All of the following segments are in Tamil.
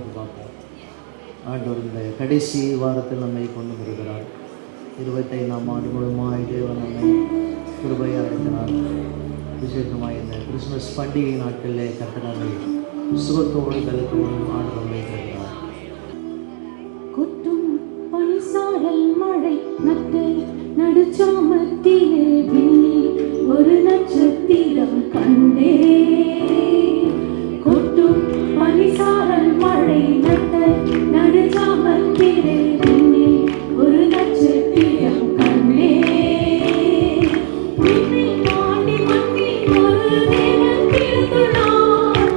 தொடர்ந்து பார்ப்போம். ஆண்டவர் இந்த கடைசி வாரத்தில் நம்மை கொண்டு வருகிறார். 25ஆம் ஆண்டு முழுமாய் தேவன் நம்மை கிருபையாக இருக்கிறார். விசேஷமாக இந்த கிறிஸ்துமஸ் பண்டிகை நாட்களிலே கர்த்தரை சுகத்தோடு கலத்தோடு ஆண்டவர் வைத்திருக்கிறார். கொட்டும் பனிசாரல் மழை நட்டு நடுச்சாமத்திலே ஒரு நட்சத்திரம் கண்டே. கொட்டும் பனிசாரல் மழை நட்டு நடுச்சாமத்திலே ஒரு நட்சத்திரம் கண்டே. விண்ணை தாண்டி மண்ணில் ஒரு தேவன் பிறந்துள்ளார்.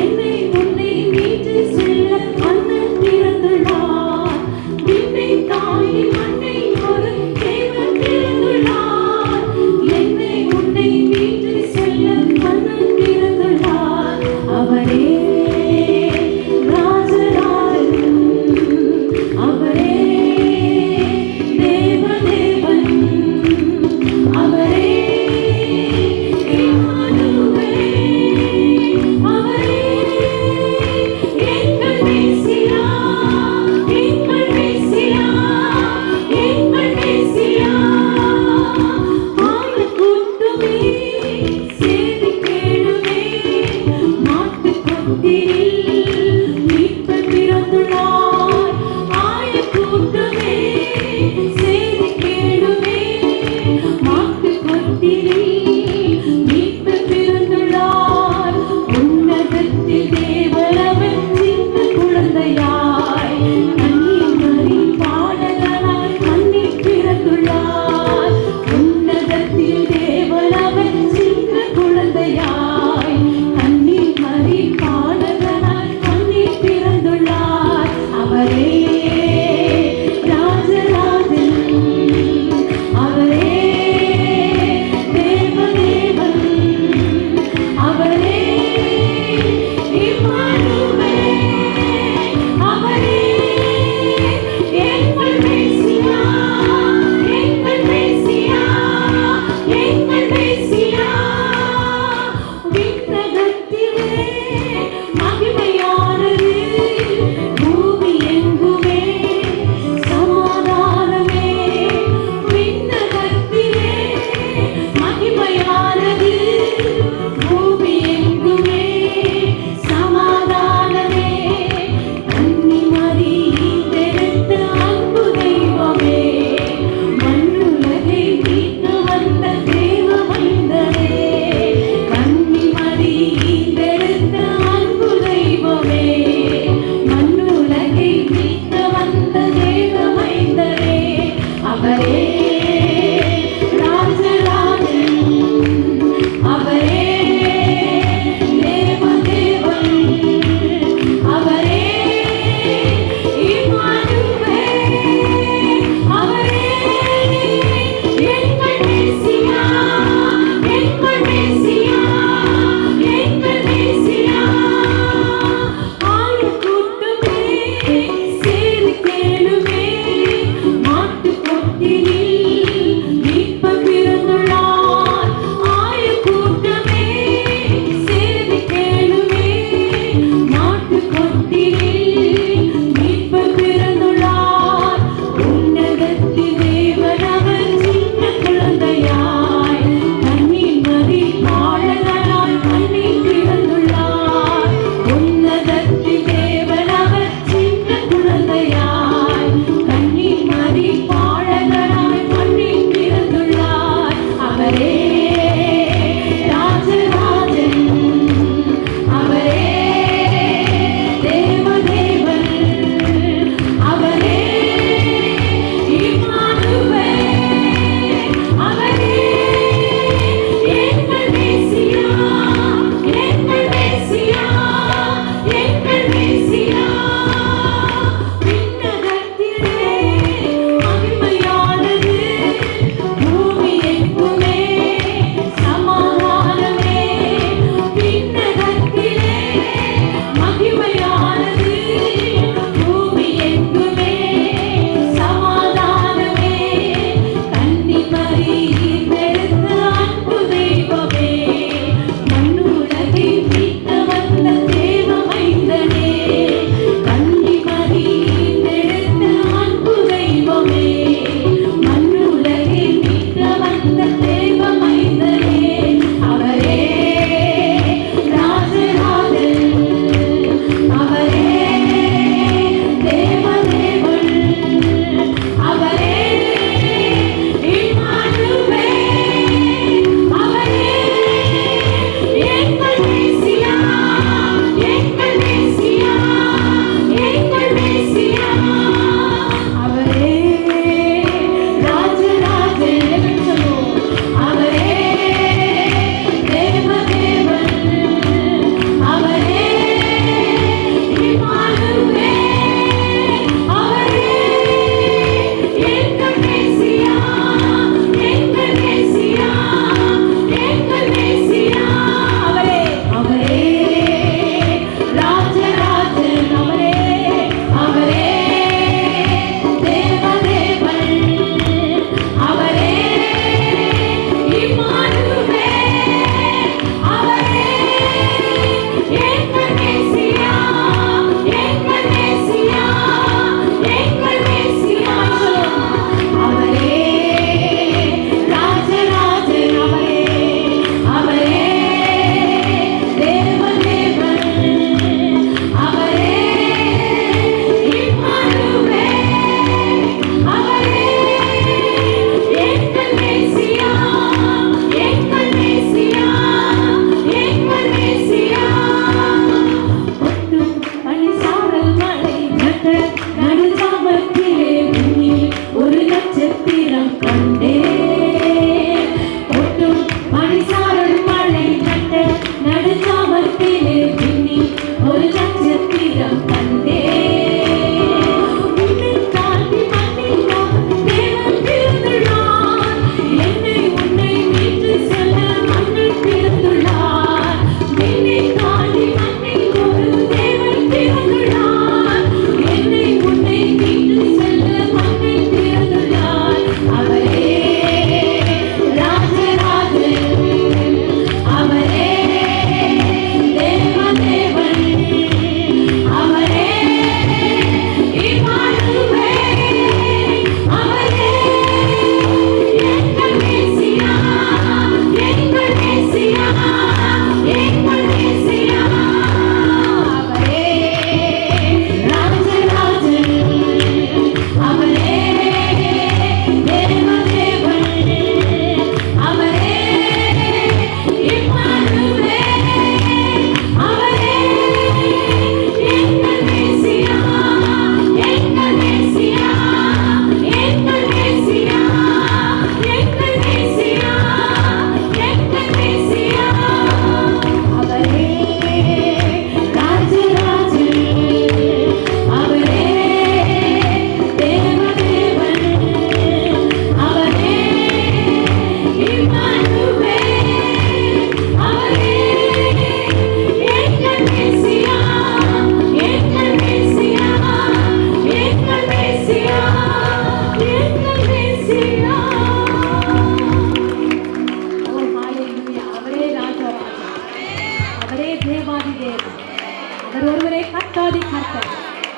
என்னை உன்னை மீட்டு செல்ல அண்ணன் பிறந்துள்ளார். விண்ணை தாண்டி மண்ணில் ஒரு தேவன் பிறந்துள்ளார். என்னை உன்னை மீட்டு செல்ல அண்ணன் பிறந்துள்ளார். அவரே ராஜராஜன், அவரே தேவதேவன், அவரே இம்மானுவேல், அவரே எங்கள் மேசியா, எங்கள் மேசியா, எங்கள் மேசியா. ஆயக்கூட்டமே சேதி கேளுமே, மாட்டுக்கொட்டிலில் மீட்பர் பிறந்துள்ளார். ஆயக்கூட்டமே சேதி கேளுமே, மாட்டுக்கொட்டிலில் மீட்பர் பிறந்துள்ளார். உன்னதத்தில் தேவரவன் சின்ன குழந்தையாய் கன்னிமரி பாடகனாய் மண்ணில் பிறந்துள்ளார். உன்னதத்தில் தேவரவன் சின்ன குழந்தையாய் கன்னிமரி பாடகனாய் மண்ணில் பிறந்துள்ளார். அவரே ராஜராஜன், அவரே தேவதேவன், அவரே இம்மானுவேல், அவரே எங்கள் மேசியா, எங்கள் மேசியா, எங்கள் மேசியா. விண்ணகத்திலே மகிமையானது, பூமி எங்கும்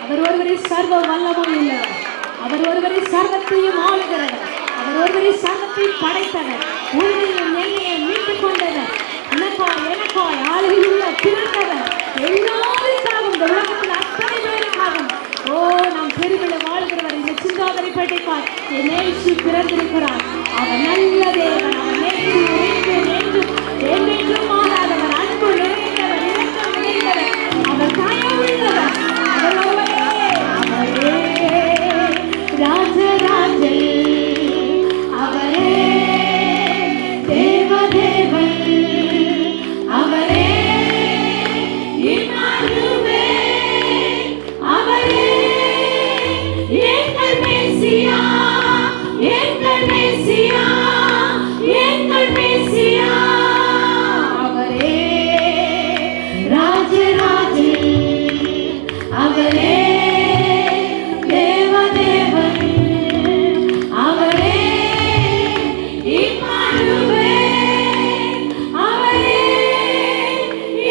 அவர் ஒருவரே சர்வ வல்லமை உள்ளவர். அவர் ஒருவரே சர்வத்தையும் ஆளுகிறவர். அவர் ஒருவரே சர்வத்தையும் படைத்தவர். உன்னையும் என்னையும் மீட்டுக் கொண்டவர். எனக்காய் ஆளுகையுள்ள பிறந்தவர். எல்லாருக்காகவும் இந்த உலகத்தில் அத்தனை பேருக்காகவும் நாம் பெருமிழ வாழ்கிறவர். இந்த சிந்தாமணிப்பேட்டைக்காய் என் இயேசு பிறந்திருக்கிறார். அவர் நல்ல தேவன். அவர் நேற்று என்றும் என்றென்றும் மாறாதவர். அன்பு நிறைந்தவர், இரக்கம் நிறைந்தவர். அவர் தயவுள்ளவர். அவர் ஒருவரே, அவரே ராஜராஜன். அவரே தேவதேவன். அவரே இம்மானுவேல். அவரே எங்கள் மேசியா, எங்கள் மேசியா, எங்கள் மேசியா. அவரே ராஜராஜன். அவரே தேவதேவன். அவரே இம்மானுவேல். அவரே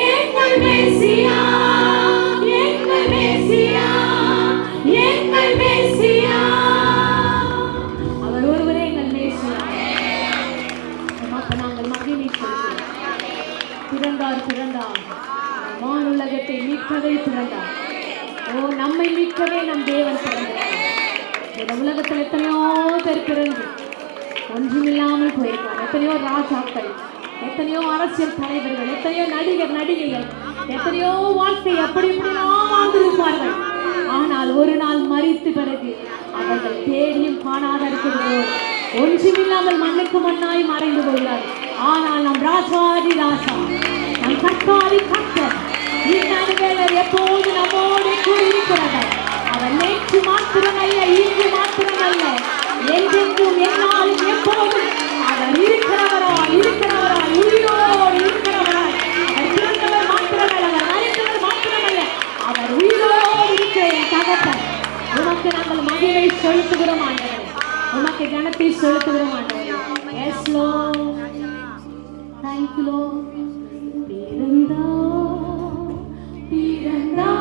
எங்கள் மேசியா, எங்கள் மேசியா, எங்கள் மேசியா. அவர் ஒருவரே எங்கள் மேசியா. நாங்கள் மகிமை செலுத்துகிறோம். பிறந்தார் வானுலகத்தை மீட்கவே பிறந்தார். நம்மை மீட்கவே நம் தேவன் பிறந்தார். இந்த உலகத்தில் எத்தனையோ பேர் பிறந்து ஒன்றுமில்லாமல் போயிருக்கார். எத்தனையோ ராஜாக்கள், எத்தனையோ அரசியல் தலைவர்கள், எத்தனையோ நடிகைகள், எத்தனையோ வாழ்க்கை எப்படி இப்படிலாம் வாழ்ந்திருப்பார்கள். ஆனால் ஒரு நாள் மரித்த பிறகு அவர்கள் தேடியும் காணாத இருக்கிறதோ ஒன்றுமில்லாமல் மண்ணுக்கு மண்ணாய் மறைந்து போகிறார். ஆனால் நம் ராஜாதி ராஜா, நம் கர்த்தாதி கர்த்தர் இம்மானுவேல் எப்போது நம்மோடு கூடியிருக்கிறார். அவர் நேற்று மாத்திரமல்ல, இன்று மாத்திரமல்ல, என்றென்றும் என்னாலும் எப்போதும் அவர் இருக்கிறவராய் உயிரோடு இருக்கிறவராய். அவர் பிறந்தவர் மாத்திரமல்ல, அவர் மறைந்தவர் மாத்திரமல்ல, அவர் உயிரோடு இருக்கிற என் தகப்பன். உமக்கு நாங்கள் மகிமை செலுத்துகிறோம் ஆண்டவரே. உமக்கு கனத்தை செலுத்துகிறோம் ஆண்டவரே. Yes Lord. Thank you Lord. பிறந்தார்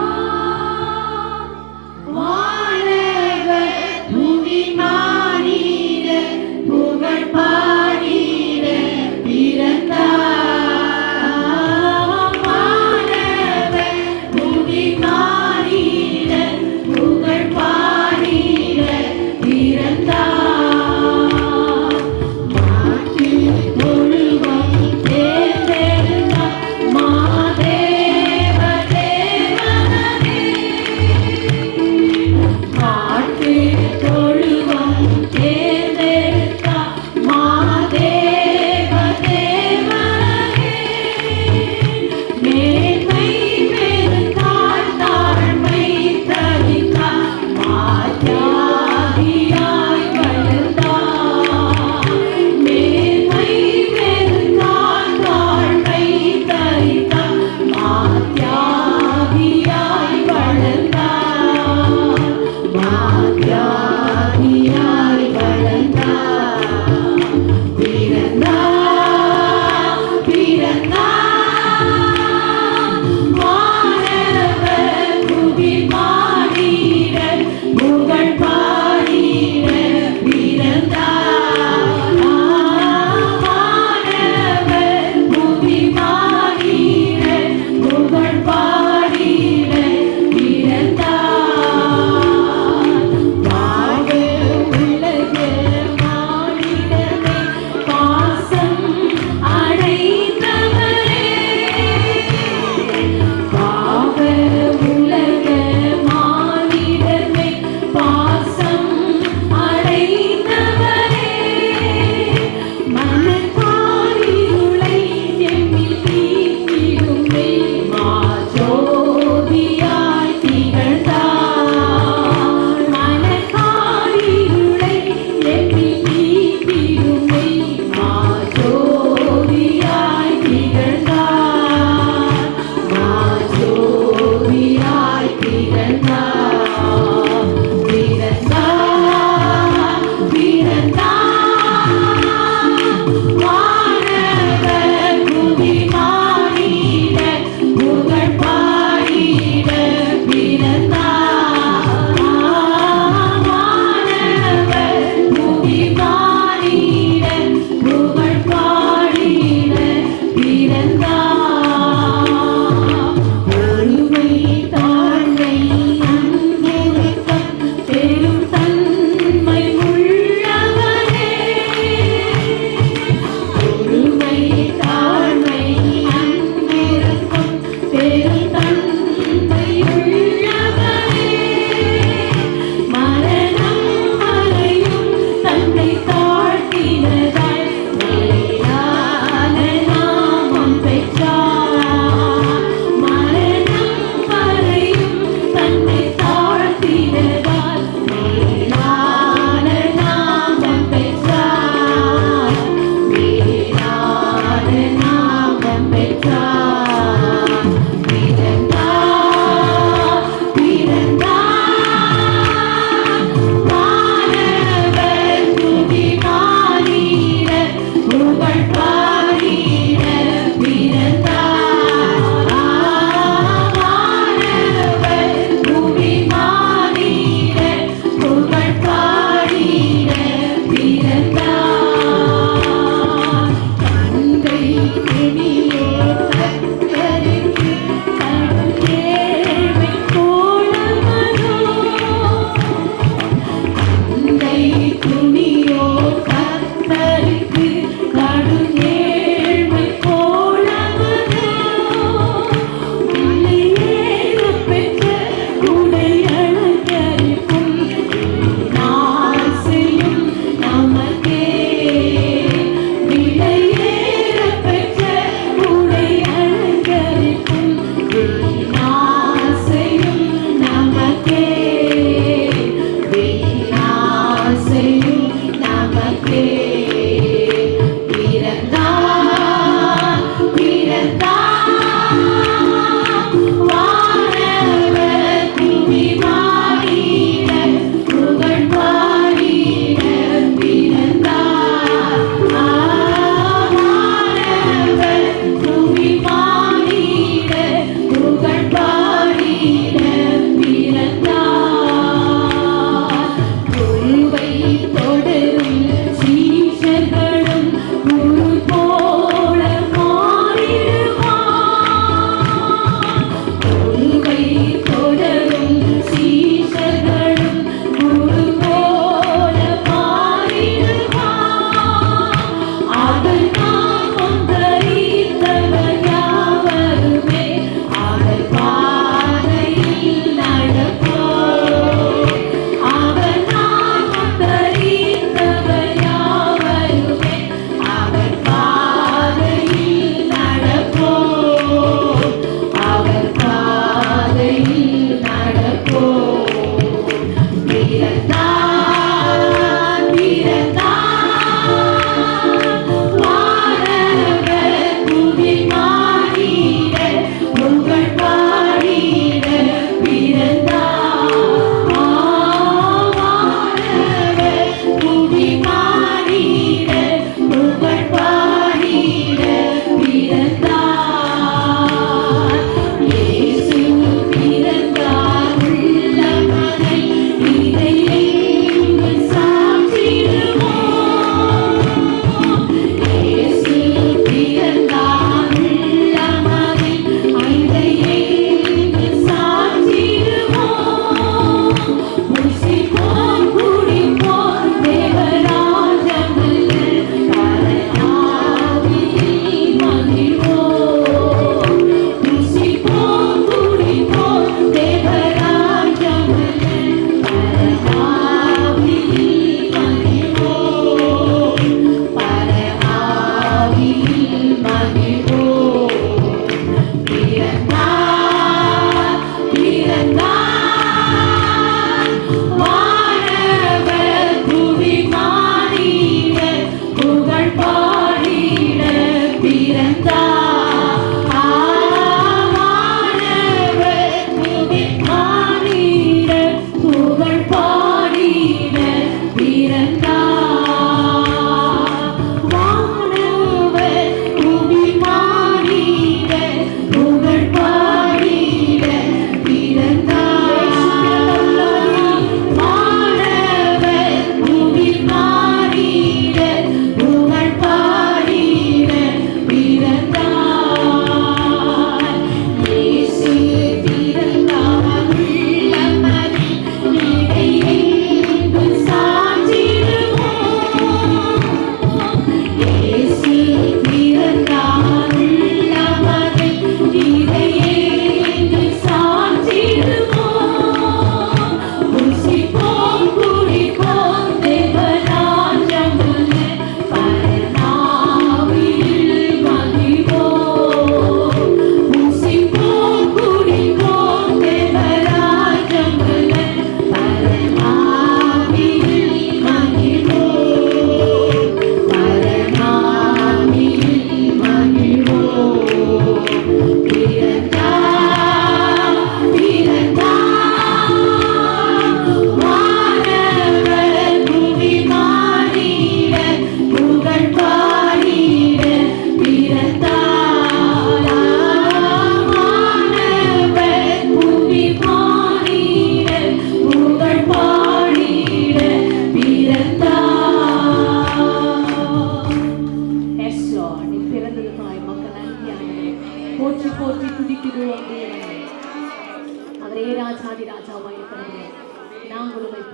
வானவர் பூமி மாறிட புகழ் பாடிட பிறந்தார். வானவர் பூமி மாறிட புகழ் பாடிட பிறந்தார். மாட்டு தொழுவம் தேர்ந்தெடுத்தார் மாதேவ தேவனே. மாட்டு தொழுவம் தேர்ந்தெடுத்தார் மாதேவ தேவனே. மேன்மை பெருந்தாள் தாழ்மை தவித்தார் மாத்தியாகியாய் வளர்ந்தார். மேன்மை பெருந்தாள் தாழ்மை தவித்தார் மாத்தியாகியாய் வளர்ந்தார். மாத்தியாகியாய் வளர்ந்தார். பிறந்தார் வானவர் புவி பாடிட புகழ் பாடிட பிறந்தார். வானவர் புவி பாடிட புகழ் பாடிட பிறந்தார். வாழ உலக மானிடமே பாசம் அடைந்தவரே. வாழ உலக மானிடமே பாசம் அடைந்தவரே. மனத்தாரிருளை எம்மில் நீக்கிடும் மாஜோதியாய் திகழ்ந்தார். மனத்தாரிருளை எம்மில் நீக்கிடும் மாஜோதியாய் திகழ்ந்தார். மாஜோதியாய் திகழ்ந்தார். பிறந்தார் வானவர் புவி மாறிட புகழ் பாடிட பிறந்தார்.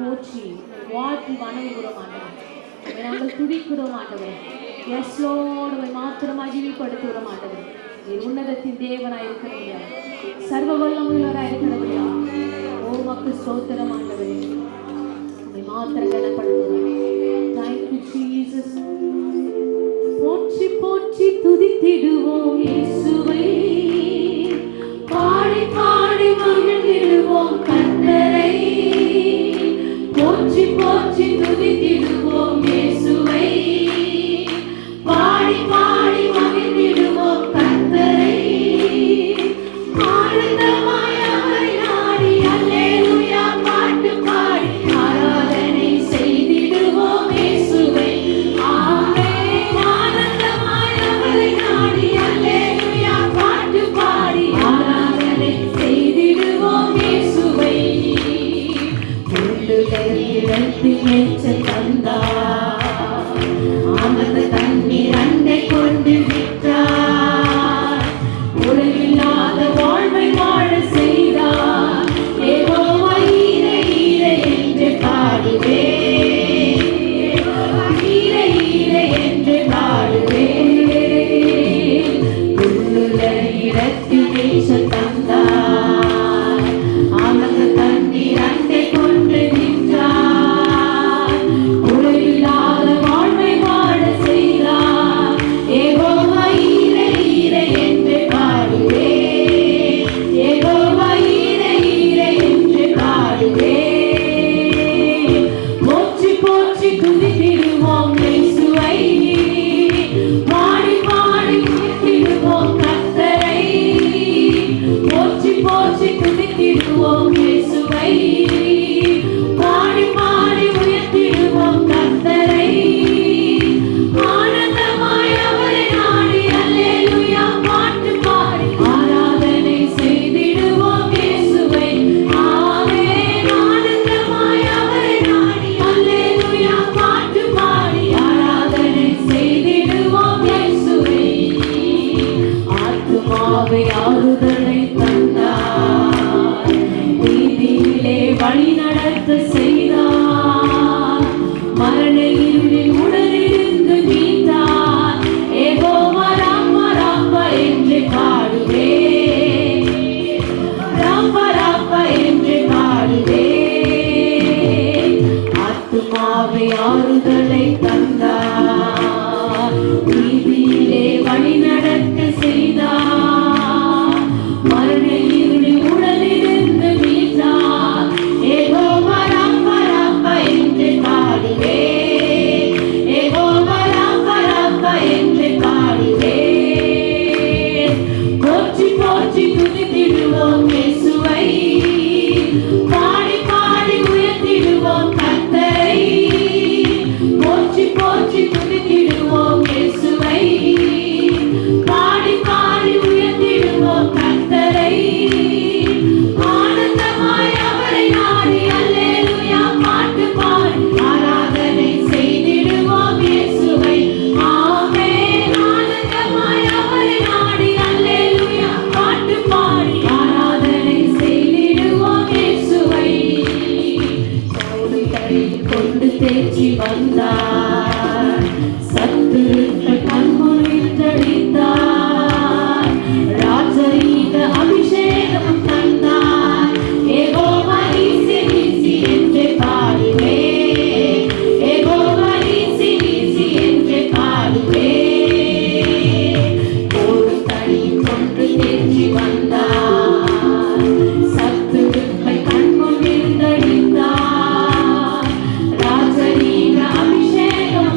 போற்றி வாழ்த்தி வணங்குகிறோம் ஆண்டவர். உம்மை நாங்கள் துதிக்கிறோம் ஆண்டவர். எஸ் லோர்ட், உம்மை மாத்திரம் மகிமைப்படுத்துகிறோம் ஆண்டவர். நீர் உன்னதத்தின் தேவனாய் இருக்கிறபடியா, சர்வ வல்லமையுள்ளவராய் இருக்கிறபடியா, ஓ மக்கு ஸ்தோத்திரம் ஆண்டவரே. உம்மை மாத்திரம் கனப்படுத்துகிறோம். Thank you Jesus. போற்றி போற்றி துதித்திடுவோம் இயேசுவை, பாடி பாடி மகிழ்ந்திடுவோம் கர்த்தரை. போற்றி போற்றி துதித்திடுவோம் இயேசுவை, பாடி பாடி மகிழ்ந்திடுவோம் கர்த்தரை. ஆனந்தமாய் அவரை நாடி அல்லேலூயா பாட்டு பாடி ஆராதனை செய்திடுவோம் இயேசுவை. ஆமென். ஆனந்தமாய் அவரை நாடி அல்லேலூயா பாட்டு பாடி ஆராதனை செய்திடுவோம் இயேசுவை. உள்ளுலகிடத்தில் மேய்ச்சல் தந்தார், அமர்ந்த தண்ணீர் அண்டை கொண்டு விட்டார். உறவில்லாத வாழ்வை வாழ செய்தார். யெகோவா ஈரே ஈரே என்று பாடுவே, ஈரே ஈரே என்று பாடுவே. உள்ளுள்ள இடத்தில் மேய்ச்சல் தந்தார், அமர்ந்த தண்ணீர் அண்டை கொண்டு விட்டார். உறவில்லாத வாழ்வை வாழ செய்தார். யெகோவா ஈரே ஈரே என்று பாடுவே, யெகோவா ஈரே ஈரே என்று பாடுவே. போற்றி போற்றி துதித்திடுவோம் இயேசுவை, பாடி பாடி உயர்த்திடுவோம் கர்த்தரை. போற்றி போற்றி துதித்திடுவோம் இயேசுவை, பாடி பாடி உயர்த்திடுவோம் கர்த்தரை. ஆனந்தமாய் அவரை நாடி அல்லேலூயா பாட்டு பாடி ஆராதனை செய்திடுவோம் இயேசுவை. ஆமென். ஆனந்தமாய் அவரை நாடி அல்லேலூயா பாட்டு பாடி ஆராதனை செய்திடுவோம் இயேசுவை. ஆத்துமாவை ஆறுதலை தந்தார், நீதியிலே வழி நடத்த செய்தார். மரண இருளில் உடனிருந்து மீட்டார். யெகோவா ராமா ராமா என்று பாடுவே, ராமா ராமா என்று பாடுவே. ஆத்துமாவை ஆறுதலை தந்தார், நீதியிலே வழி நடத்த செய்தார். மரண இருளில் உடனிருந்து மீட்டார். யெகோவா ராமா ராமா என்று பாடுவே, யெகோவா ராமா ராமா என்று பாடுவே. போற்றி போற்றி துதித்திடுவோம் இயேசுவை, பாடி பாடி உயர்த்திடுவோம் கர்த்தரை. போற்றி போற்றி துதித்திடுவோம் இயேசுவை, பாடி பாடி உயர்த்திடுவோம் கர்த்தரை. ஆனந்தமாய் அவரை நாடி அல்லேலூயா பாட்டு பாடி ஆராதனை செய்திடுவோம் இயேசுவை. ஆமென். ஆனந்தமாய் அவரை நாடி அல்லேலூயா பாட்டு பாடி ஆராதனை செய்திடுவோம் இயேசுவை. சவுலை கொண்டு தேற்றி வந்தார், சத்துருக்கள் கண்முழித்தடித்தார். ராஜரீக அபிஷேகம் தந்தார். யெகோவா நீசி நீசி என்று பாடுவே, யெகோவா நீசி நீசி என்று பாடுவே. ஒரு தனி கொண்டு தேற்றி வந்தார், சத்துருக்கள் கண்முழித்தடித்தார். ராஜரீக அபிஷேகம்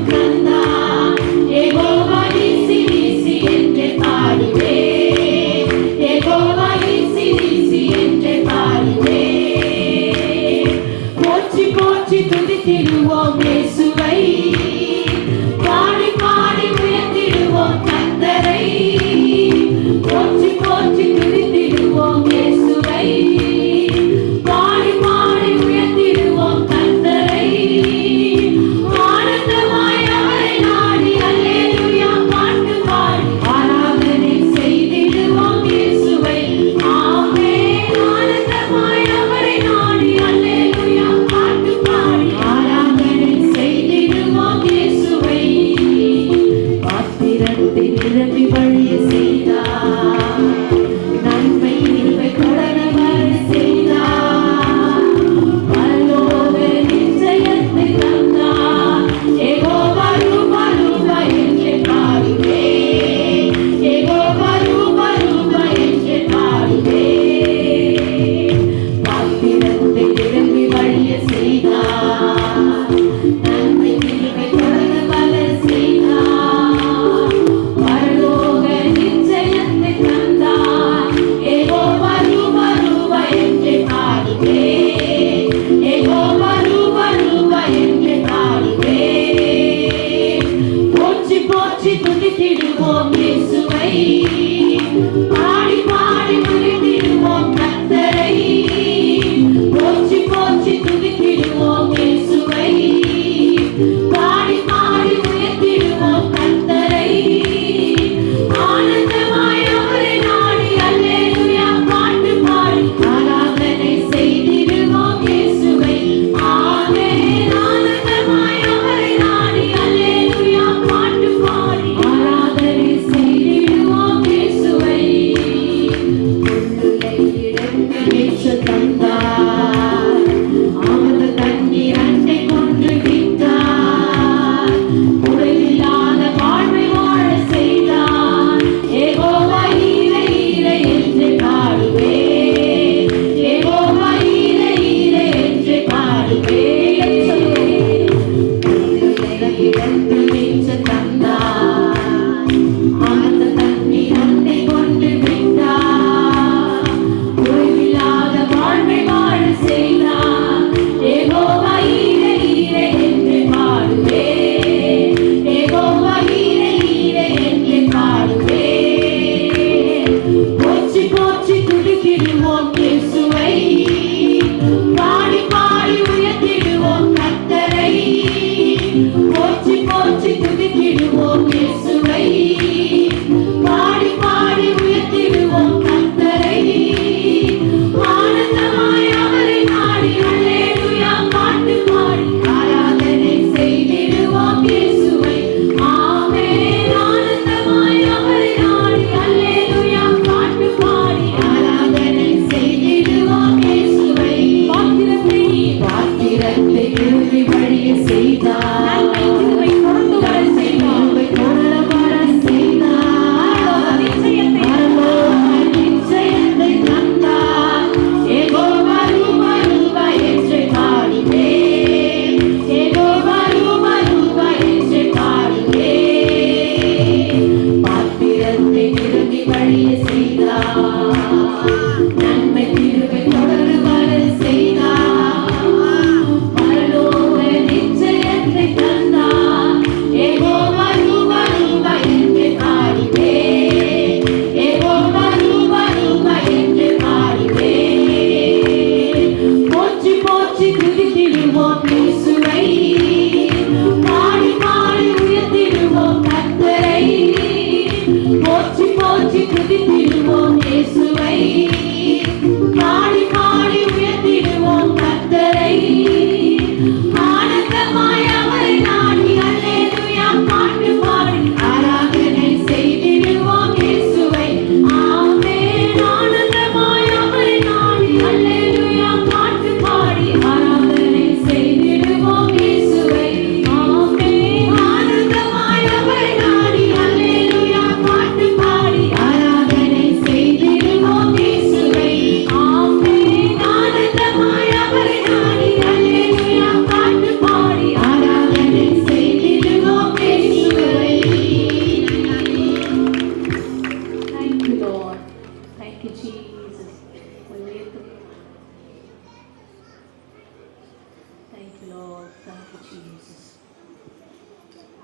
Lord. Thank you, Jesus.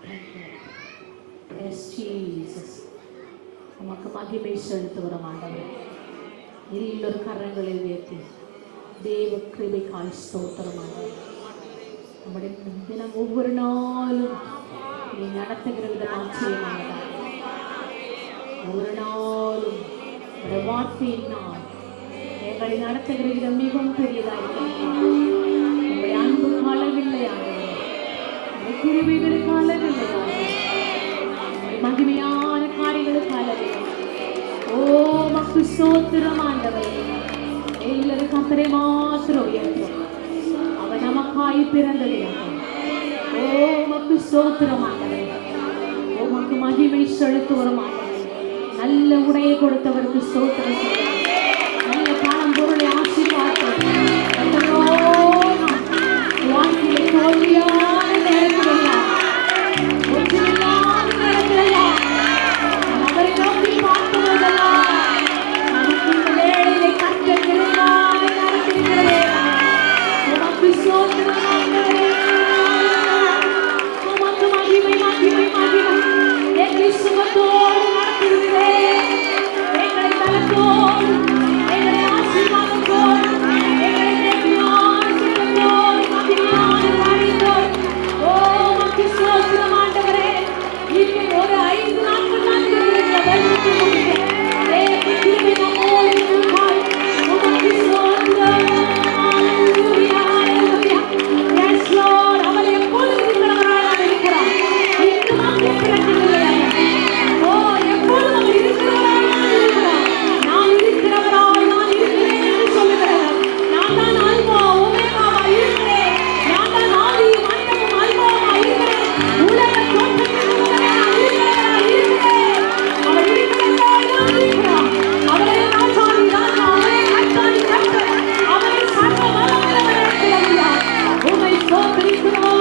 Thank you. Yes, Jesus. உமக்கு மகிமை செலுத்துகிறோம் ஆண்டவரே. எல்லோரும் கரங்களை உயர்த்தி தேவ கிருபைக்காய் ஸ்தோத்திரம் ஆண்டவரே. நம்முடைய தினம் ஒவ்வொரு நாளும் நீ நடத்துகிற விதம் ஆச்சரியமானதாக. ஒவ்வொரு நாளும் உடைய வார்த்தையினால் எங்களை நடத்துகிற விதம் மிகவும் பெரியதாக இருக்கிறது. உங்களுடைய அன்பு அளவில்லை ஆண்டவரே. உங்களுடைய கிருபைகளுக்கு அளவில்லை ஆண்டவரே. உங்களுடைய மகிமையான காரியங்களுக்கு அளவில்லை. ஓ மக்கு ஸ்தோத்திரம் ஆண்டவரே. எல்லாரும் கர்த்தரை மாத்திரம் உயர்த்தும். அவர் நமக்காய் பிறந்தது. ஓ மக்கு ஸ்தோத்திரம் ஆண்டவரே. ஓ மக்கு மகிமை செலுத்துவோம் ஆண்டவரே. நல்ல உடையை கொடுத்தவருக்கு ஸ்தோத்திரம் செய்கிறோம். நல்ல பணம் பொருளை ஆசீர்வாதம் வாழ்க்கையை தோல்வியான நேரத்திலெல்லாம் ஒன்றுமில்லாத நேரத்திலெல்லாம் அவரை நோக்கி பார்க்கும்போதெல்லாம் நமக்கு இந்த வேளையிலே கர்த்தர் நிறைவாய் நடத்தியிருக்கிறதே. உமக்கு ஸ்தோத்திரம் ஆண்டவரே. உமக்கு மகிமை மகிமை மகிமை. எங்களை சுகத்தோடு நடத்துகிறதே. எங்களை பலத்தோடு, எங்களை ஆசீர்வாதத்தோடு, எங்களை நேர்மையான சித்தத்தோடு, மகிமையான காரியத்தோடு. ஓ உமக்கு ஸ்தோத்திரம் ஆண்டவரே. இங்கே ஒரு 5 நாட்கள் தான் இருக்கிற வருடத்தை முடிக்க தேவ கிருபை நம்மோடு இருப்பாய். உமக்கு ஸ்தோத்திரம். ஹல்லேலூயா, ஹல்லேலூயா. Yes Lord. அவர் எப்பொழுதும் இருக்கிறவராய் இருக்கிறார். இன்று மாத்திரம் பிறக்கவில்லை. ஓ எப்பொழுதும் அவர் இருக்கிறவராய் இருக்கிறார். நான் இருக்கிறவராய் நான் இருக்கிறேன் என்று சொல்லுகிறவர். நான் தான் அல்பா ஓமேகாவாய் இருக்கிறேன். நான் தான் ஆதியும் அந்தமும் அல்பாவாய் இருக்கிறேன். உலக தோற்றத்திற்கு முன்னரே நான் இருக்கிறவராய் இருக்கிறேன். அவர் இருக்கிறவராய் நான் இருக்கிறார். அவரே ராஜாதி ராஜா, அவரே கர்த்தாதி கர்த்தர், அவரே சர்வ வல்லமையுள்ளவர் இருக்கிறார். உம்மை ஸ்தோத்திரிக்கிறோம்.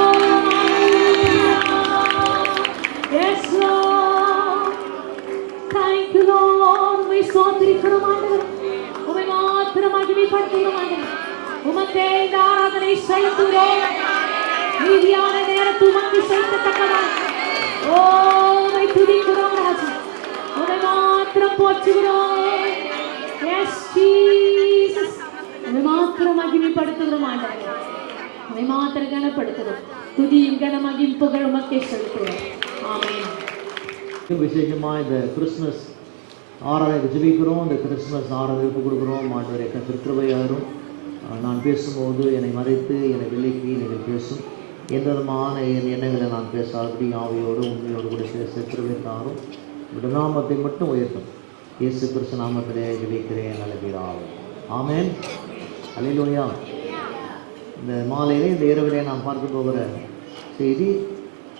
Yes Lord. Thank you Lord. உம்மை ஸ்தோத்திரிக்கிறோம் ஆண்டவரே. உம்மை மாத்திரம் மகிமைப்படுத்துகிறோம் ஆண்டவரே. உமக்கே இந்த ஆராதனை செலுத்துகிறோம். நீதியான நேரத்தில் உமக்கு செலுத்தத்தக்கதாய் ஓ உம்மை துதிக்கிறோம் ராஜா. உம்மை மாத்திரம் போற்றுகிறோம். Yes Jesus. உம்மை மாத்திரம் மகிமைப்படுத்துகிறோம் ஆண்டவரே. உம்மை மாத்திரம் கனப்படுத்துகிறோம். துதியும் கனமகிமையும் புகழும் உமக்கே செலுத்துகிறோம். ஆமென். விசேஷமாக இந்த கிறிஸ்மஸ் ஆராதனை ஜெபிக்கிறோம். இந்த கிறிஸ்மஸ் ஆராதனைக்கு கொடுக்குறோம். ஆண்டவரே கர்த்தர் கிருபையாரும் நான் பேசும்போது என்னை மறைத்து என்னை விலக்கி நீங்கள் பேசும் எந்த விதமான என் எண்ணங்களை நான் பேசாதபடி ஆவியோடு உண்மையோடு கூட பேச கிருபை தாரும். உடைய நாமத்தை மட்டும் உயர்த்தும். இயேசு கிறிஸ்து நாமத்திலே ஜெபிக்கிறேன் நல்ல பிதாவே. ஆமென். அல்லேலூயா. இந்த மாலையிலே இந்த இரவிலே நாம் பார்க்க போகிற செய்தி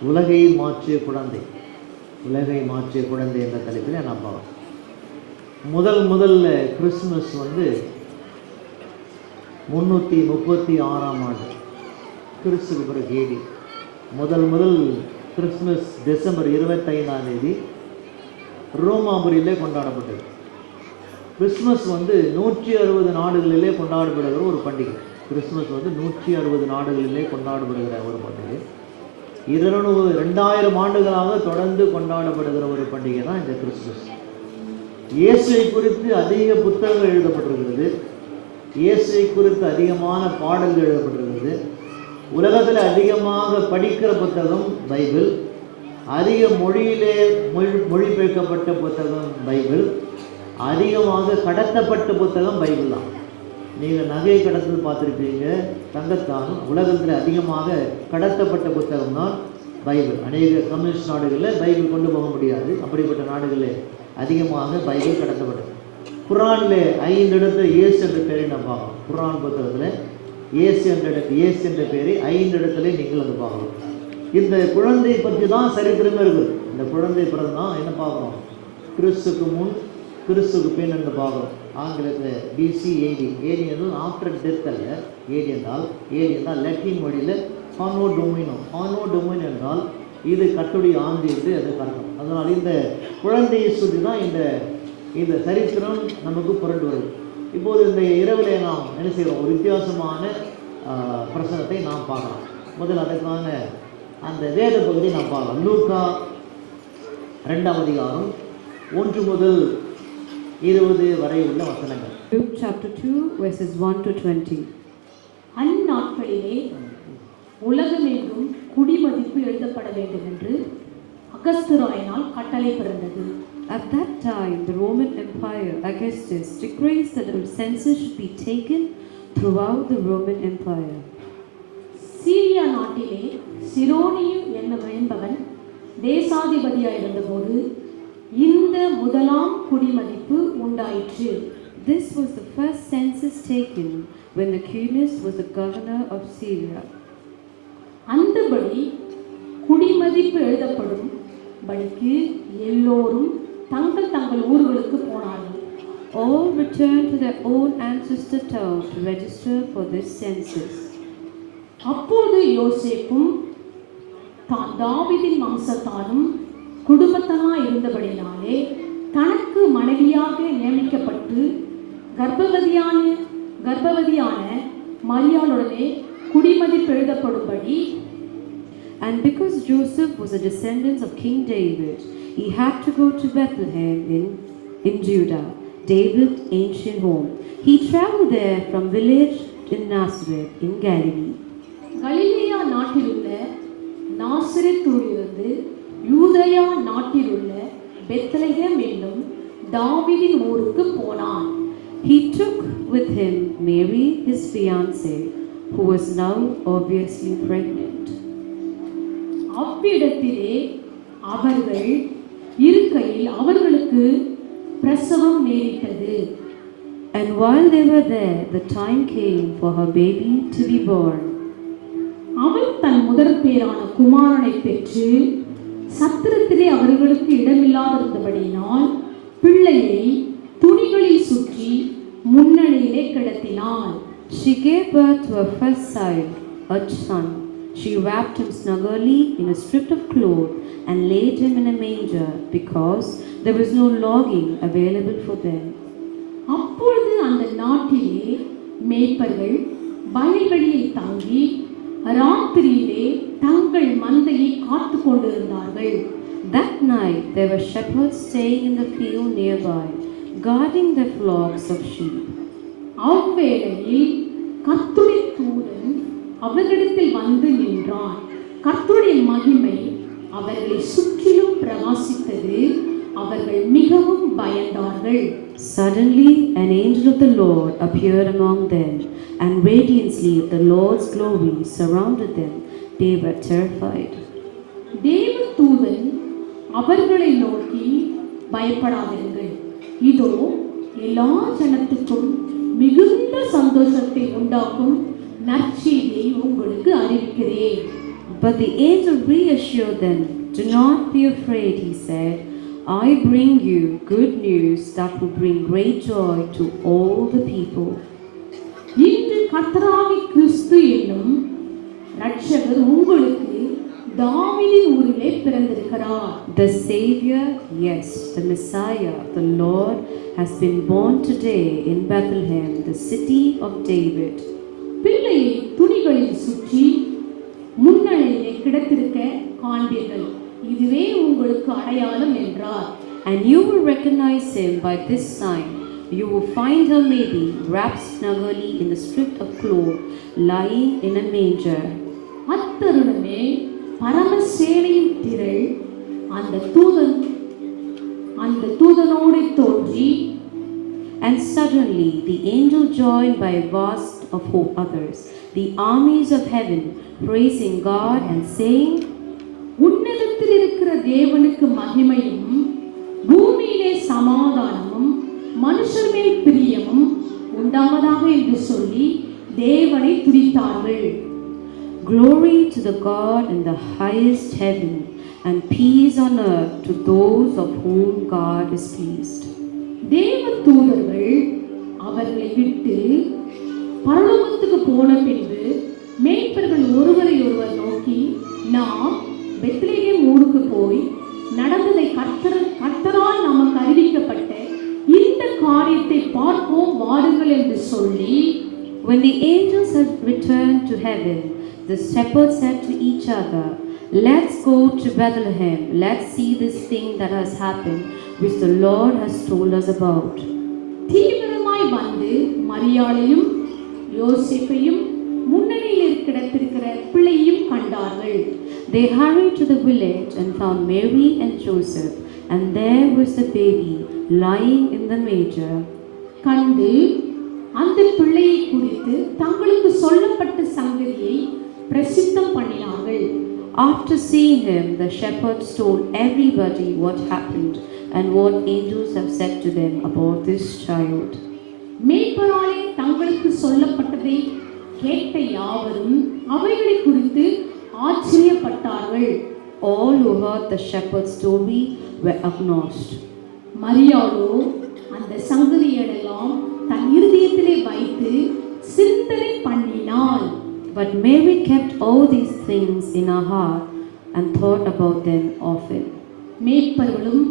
உலகை மாற்றிய குழந்தை. உலகை மாற்றிய குழந்தை என்ற தலைப்பில் நான் பார்க்கலாம். முதல்ல கிறிஸ்மஸ் 336ஆம் ஆண்டு கிறிஸ்துக்கு பிறகு ஏடி முதல் கிறிஸ்மஸ் டிசம்பர் 25ஆம் தேதி ரோமாபுரியிலே கொண்டாடப்பட்டது. கிறிஸ்மஸ் 160 நாடுகளிலே கொண்டாடப்படுகிற ஒரு பண்டிகை. கிறிஸ்மஸ் 160 நாடுகளிலே கொண்டாடப்படுகிற ஒரு பண்டிகை. 2000 ஆண்டுகளாக தொடர்ந்து கொண்டாடப்படுகிற ஒரு பண்டிகை தான் இந்த கிறிஸ்மஸ். இயேசுவை குறித்து அதிக புத்தகங்கள் எழுதப்பட்டிருக்கிறது. இயேசுவை குறித்து அதிகமான பாடல்கள் எழுதப்பட்டிருக்கிறது. உலகத்தில் அதிகமாக படிக்கிற புத்தகம் பைபிள். அதிக மொழியிலே மொழிபெயர்க்கப்பட்ட புத்தகம் பைபிள். அதிகமாக கடத்தப்பட்ட புத்தகம் பைபிள் தான். நீங்கள் நகை கடத்தல் பார்த்துருப்பீங்க. தங்கத்தான் உலகத்தில் அதிகமாக கடத்தப்பட்ட புத்தகம் தான் பைபிள். அநேக கம்யூனிஸ்ட் நாடுகளில் பைபிள் கொண்டு போக முடியாது. அப்படிப்பட்ட நாடுகளில் அதிகமாக பைபிள் கடத்தப்பட்டது. குரானில் 5 இடத்துல இயேசு என்ற பேரை நான் பார்க்கலாம். குரான் புத்தகத்தில் இயேசு என்ற பேரை 5 இடத்துல நீங்கள் அதை பார்க்கலாம். இந்த குழந்தை பற்றி தான் சரித்திரமே இருக்குது. இந்த குழந்தை பிறந்தான் என்ன பார்க்குறோம்? கிறிஸ்துக்கு முன் கிறிஸ்துக்கு பின் என்று பார்க்குறோம். ஆங்கிலத்தில் பிசி ஏடி. ஏடி என்றால் ஆஃப்டர் டெத் அல்ல. ஏடி என்றால் லத்தீன் மொழியில் ஹானோ டொமினோ என்றால் இது கட்டுடைய ஆண்டு என்று அதை பார்க்கணும். அதனால் இந்த குழந்தையை சுற்றி தான் இந்த சரித்திரம் நமக்கு புரண்டு வருது. இப்போது இந்த இரவிலே நாம் என்ன செய்கிறோம்? ஒரு வித்தியாசமான பிரசனத்தை நாம் பார்க்கலாம். முதல்ல அதுக்கான அந்த வேத பகுதி நான் பார்க்கலாம். லூக்கா 2ஆம் அதிகாரம் 1 முதல் 20 வரை உள்ள வசனங்கள். Luke chapter 2 verses 1 to 20. அந்நாட்களிலே உலகமெங்கும் குடிமதிப்பு எழுதப்பட வேண்டும் என்று அகஸ்துராயினால் கட்டளை பிறந்தது. At that time, the Roman Empire, Augustus, decreed that a census should be taken throughout the Roman Empire. Syria நாட்டிலே சிரோனியு என்பவன் தேசாதிபதியாயிருந்தபோது இந்த முதலாம் குடிமதிப்பு உண்டாயிற்று. This was the first census taken when the Quirinius was the governor of Syria. அந்தபடி குடிமதிப்பு எழுதப்படும் படிக்கு எல்லோரும் தங்கள் தங்கள் ஊர்களுக்கு போனார்கள். All returned to their own ancestor town to register for this census. அப்போது யோசேப்பும் தான் தாவீதின் வம்சத்தாரும் குடும்பத்தனாய் இருந்தபடினாலே தனக்கு மனைவியாக நியமிக்கப்பட்டு கர்ப்பவதியான மரியாளுடனே குடிமதிப்பு எழுதப்படும்படி. And because Joseph was a descendant of King David, he had to go to Bethlehem in Judah, David's ancient home. He traveled there from village in Nazareth in Galilee. கலிலேயா நாட்டிலுள்ள நாசரேத்திலிருந்து யூதேயா நாட்டிலுள்ள பெத்லகேம் என்னும் தாவீதின் ஊருக்கு போனான். He took with him Mary, his fiancée, who was now obviously pregnant. அவ்விடத்திலே அவர்கள் இருக்கையில் அவர்களுக்கு பிரசவம் நேரிட்டது. And while they were there, the time came for her baby to be born. அவள் தன் முதற் பேரான குமாரனை பெற்று சத்திரத்திலே அவர்களுக்கு இடமில்லாதிருந்தபடியினால் பிள்ளையை துணிகளில் சுற்றி முன்னணியிலே கிடத்தினாள். She gave birth to her first child, a son. She wrapped him snugly in a strip of cloth and laid him in a manger because there was no lodging available for them. அப்பொழுது அந்த நாட்டிலே மேய்ப்பர்கள் வயல்வெளியில் தங்கி ராத்திரியிலே தங்கள் மந்தையை காத்து கொண்டிருந்தார்கள். That night there were shepherds staying in the field nearby, guarding their flocks of sheep. அவ்வேளையில் கர்த்தருடைய தூதன் அவர்களிடத்தில் வந்து நின்றான். கர்த்தருடைய மகிமை அவர்களை சுற்றிலும் பிரகாசித்தது. அவர்கள் மிகவும் பயந்தார்கள். Suddenly an angel of the Lord appeared among them, and radiantly of the Lord's glory surrounded them. They were terrified. தேவ தூதன் அவர்களை நோக்கி, பயப்படாதீர்கள், இதோ எல்லா ஜனத்துக்கும் மிகுந்த சந்தோஷத்தை உண்டாக்கும் நற்செய்தியை உங்களுக்கு அறிவிக்கிறேன். But the angel reassured them. Do not be afraid, he said. I bring you good news that will bring great joy to all the people. இன்று கர்த்தராகிய கிறிஸ்து என்னும் இரட்சகர் உங்களுக்கு தாவீதின் ஊரிலே பிறந்திருக்கிறார். The Savior, yes, the Messiah, the Lord, has been born today in Bethlehem, the city of David. பிள்ளையை துணிகளில் சுற்றி முன்னணியிலே கிடத்திருக்க காண்பீர்கள். இதுவே உங்களுக்கு அடையாளம் என்றார். And you will recognize him by this sign. You will find her baby wrapped snugly in a strip of cloth, lying in a manger. அத்தருணமே பரமசேனையின் திரள் அந்த தூதனோடு தோன்றி, And suddenly the angel joined by a vast of others, the armies of heaven, praising God and saying, உன்னதத்தில் இருக்கிற தேவனுக்கு மகிமையும் பூமியிலே சமாதானமும் மனுஷர் மேல் பிரியமும் உண்டாவதாக என்று சொல்லி தேவனை துதித்தார்கள். Glory to the God in the highest heaven, and peace on earth to those of whom God is pleased. தேவ தூதர்கள் அவர்களை விட்டு பரலோகத்துக்கு போன பின்பு மேய்ப்பர்கள் ஒருவரை ஒருவர் நோக்கி, நாம் பெத்லகேம் ஊருக்கு போய் நடந்ததை கர்த்தரால் நமக்கு அறிவிக்கப்பட்ட இந்த காரியத்தை பார்ப்போம் வாருங்கள் என்று சொல்லி, When the angels had returned to heaven, the shepherds said to each other, "Let's go to Bethlehem. Let's see this thing that has happened, which the Lord has told us about." தீவிரமாய் வந்து மரியாளையும் யோசேப்பையும் முன்னணியில் கிடத்திருக்கிற பிள்ளையும் கண்டார்கள். They hurried to the village and found Mary and Joseph, and there was the baby lying in the manger. கண்டு அந்த பிள்ளையை குறித்து தங்களுக்கு சொல்லப்பட்ட சங்கதியை பிரசித்தம் பண்ணினார்கள். After seeing him, the shepherds told everybody what happened and what angels have said to them about this child. மேய்ப்பராலே தங்களுக்கு சொல்லப்பட்டதை கேட்ட யாவரும் அவைகளை குறித்து ஆச்சரியப்பட்டார்கள். All who heard the shepherd's story were astonished. மரியாளோ அந்த சங்கதிகளெல்லாம் தன் இருதயத்திலே வைத்து சிந்தனை பண்ணினாள். But Mary kept all these things in her heart and thought about them often. மேய்ப்பர்களும்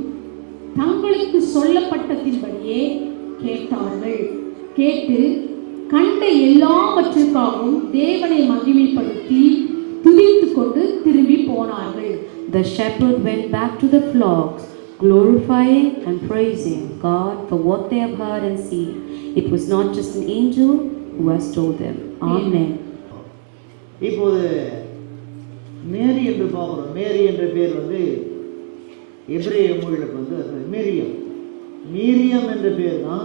தங்களுக்கு சொல்லப்பட்டதின்படியே கேட்டார்கள். கேட்டு கண்ட எல்லாவற்றுக்காகவும் தேவனை மகிமைப்படுத்தி துதித்துக் கொண்டு திரும்பி போனார்கள். The shepherd went back to the flocks, glorifying and praising God for what they have heard and seen. It was not just an angel who has told them. Amen. இப்போது மேரி என்று பார்க்குறோம். மேரி என்ற பேர் வந்து எபிரேய மொழியில் வந்து மீரியம். மீரியம் என்ற பேர் தான்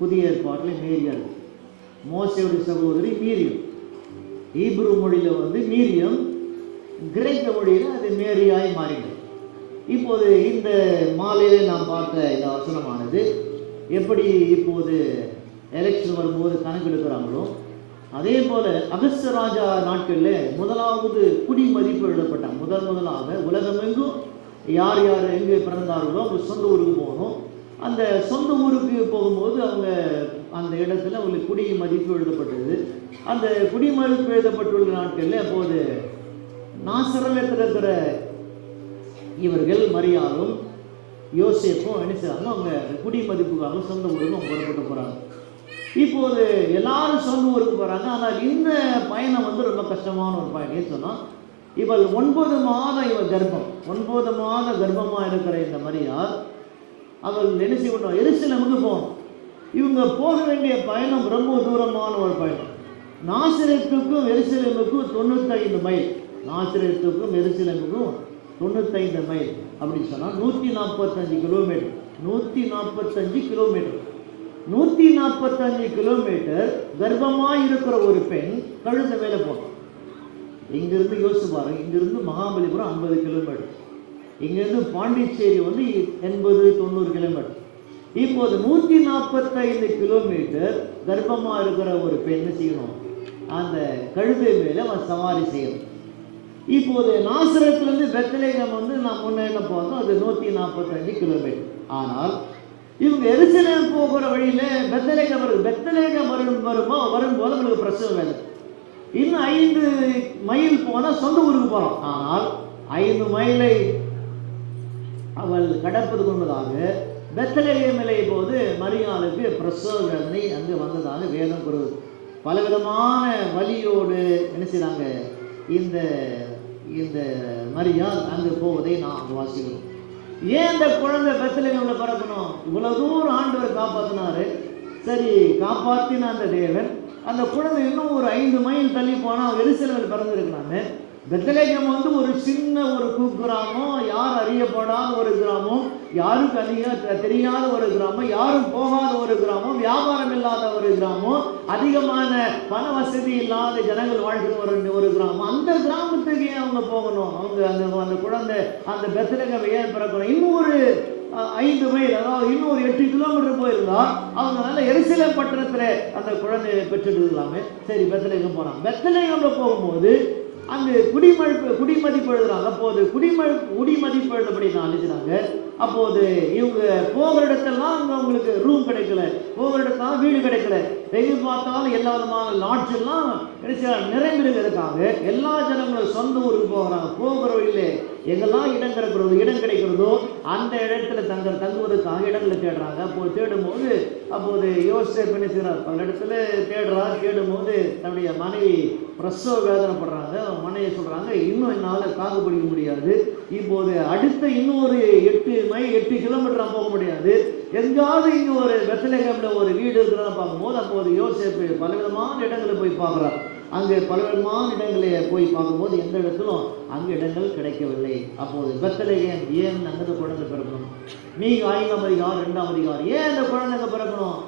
புதிய ஏற்பாட்டில் மேரியா இருக்கு. மோசேயுடைய சகோதரி மீரியம். ஈப்ரு மொழியில் வந்து மீரியம், கிரேக்க மொழியில் அது மேரியாய் மாறினது. இப்போது இந்த மாலையிலே நாம் பார்த்த இந்த வசனமானது எப்படி இப்போது எலெக்ஷன் வரும்போது கணக்கெடுக்கிறாங்களோ அதே போல அகஸ்த ராஜா நாட்களில் முதலாவது குடிமதிப்பு எழுதப்பட்டாங்க. முதலாக உலகமெங்கும் யார் யார் எங்கே பிறந்தார்களோ அவங்க சொந்த ஊருக்கு போகணும். அந்த சொந்த ஊருக்கு போகும்போது அவங்க அந்த இடத்துல அவங்களுக்கு குடிமதிப்பு எழுதப்பட்டது. அந்த குடிமதிப்பு எழுதப்பட்டுள்ள நாட்களில் அப்போது நாசரேத்தில் இருக்கிற இவர்கள் மரியாளும் யோசேப்பும் என்ன செய்றாங்க, அவங்க குடிமதிப்புக்காக சொந்த ஊருக்கு அவங்க புறப்பட்டு போகிறாங்க. இப்போது எல்லாரும் சொந்த ஊருக்கு போகிறாங்க. ஆனால் இந்த பயணம் வந்து ரொம்ப கஷ்டமான ஒரு பயணம். சொன்னால் இவள் 9 மாதம் இவள் கர்ப்பம், 9 மாத கர்ப்பமாக இருக்கிற இந்த மரியாள் அவள் என்ன செய்யணும், எருசலேமுக்கு போகணும். இவங்க போக வேண்டிய பயணம் ரொம்ப தூரமான ஒரு பயணம். நாசரேத்துக்கும் எருசலேமுக்கும் 95 மைல். நாசரேத்துக்கும் எருசலேமுக்கும் 95 மைல் அப்படின்னு சொன்னால் 145 கிலோமீட்டர். 145 கிலோமீட்டர் 145 கிலோமீட்டர் கர்ப்பமாக இருக்கிற ஒரு பெண் கழுத மேலே போகணும். இங்கிருந்து யோசிச்சு பாருங்க, இங்கிருந்து மகாபலிபுரம் 50 கிலோமீட்டர், இங்கிருந்து பாண்டிச்சேரி வந்து 80-90 கிலோமீட்டர். இப்போது 145 கிலோமீட்டர் கர்ப்பமாக இருக்கிற ஒரு பெண் செய்யணும், அந்த கழுதை மேலே அவன் சவாரி செய்யணும். இப்போது நாசரேத்திலிருந்து பெத்லகேம் வந்து நான் முன்ன என்ன பார்த்தோம், அது 145 கிலோமீட்டர். ஆனால் இவங்க எருசலேம் போகிற வழியில் பெத்லகேம் வரும்போது உங்களுக்கு பிரசவ வேலை. இன்னும் 5 மைல் போனால் சொந்த ஊருக்கு போகிறோம். ஆனால் 5 மைலை அவள் கடப்பது கொண்டதாக பெத்லகேமிலே போது மரியாளுக்கு பிரசவ வேதனை அங்கு வந்ததாக வேதம் கூறுது. பலவிதமான வலியோடு என்ன செய்கிறாங்க, இந்த மரியாள் அங்கு போவதை நாம் வாசிக்கிறோம். ஏன் இந்த குழந்தை பெத்லகேமில் பிறக்கணும்? இவ்வளவு தூரம் ஆண்டவர் காப்பாற்றினாரு. சரி, காப்பாற்றின அந்த தேவன் அந்த குழந்தை இன்னும் ஒரு 5 மைல் தள்ளி போனால் எருசலேமில் பிறந்திருக்கலாமே. பெத்லகேம் வந்து ஒரு சின்ன ஒரு குக்கிராமம், யார் அறியப்படாத ஒரு கிராமம், யாருக்கு தெரியாத ஒரு கிராமம், யாரும் போகாத ஒரு கிராமம், வியாபாரம் இல்லாத ஒரு கிராமம், அதிகமான பண வசதி இல்லாத ஜனங்கள் வாழ்கிற ஒரு கிராமம். அந்த கிராமத்துக்கு ஏன் அவங்க போகணும்? அவங்க அந்த குழந்தை அந்த பெத்லகேம் ஏன் பிறக்கணும்? இன்னும் ஒரு 5 மைல், அதாவது இன்னும் ஒரு 8 கிலோமீட்டர் போயிருந்தா அவங்களால எருசலேம் பட்டணத்தில் அந்த குழந்தையை பெற்றுட்டு இருக்கலாமே. சரி, பெத்லகேம் போனாங்க. பெத்லகேம்ல போகும்போது அங்கு குடிமதிப்பு எழுதுறாங்க. அப்போது குடிமதிப்பு எழுதப்படி நான் எழுதினாங்க. அப்போது இவங்க போகிற இடத்தெல்லாம் அங்கே அவங்களுக்கு ரூம் கிடைக்கல, போகிற இடத்துல வீடு கிடைக்கல. எங்கே பார்த்தாலும் எல்லா விதமான லாட்ஜ் எல்லாம் நிறைவேறுவதற்காக எல்லா ஜனங்களும் சொந்த ஊருக்கு போகிறாங்க. போகிற வழியிலே எங்கெல்லாம் இடம் கிடைக்கிறதோ அந்த இடத்துல தங்குவதற்காக இடங்களை தேடுறாங்க. அப்போது தேடும்போது யோசேப்பு என்ன செய்கிறார், பல இடத்துல தேடும்போது தன்னுடைய மனைவி பிரசவ வேதனைப்படுறாங்க. மனைவி சொல்கிறாங்க, இன்னும் என்னால் தாக்கு பிடிக்க முடியாது, இப்போது அடுத்த இன்னும் ஒரு 8 கிலோமீட்டர் நான் போக முடியாது, எங்காவது இங்கே ஒரு பெத்லகேம்ல ஒரு வீடு இருக்கிறதா பார்க்கும்போது அப்போது யோசேப்பு பலவிதமான இடங்களை போய் பார்க்குறார். அங்கே பலவிதமான இடங்களை போய் பார்க்கும்போது எந்த இடத்திலும் அங்கே இடங்கள் கிடைக்கவில்லை. அப்போது பெத்லகேம் ஏன் அங்கே குழந்தை பிறக்கணும்? மீக 5ஆம் அதிகாரம் 2ஆம் அதிகாரம் ஏன் அந்த குழந்தைங்க பிறக்கணும்?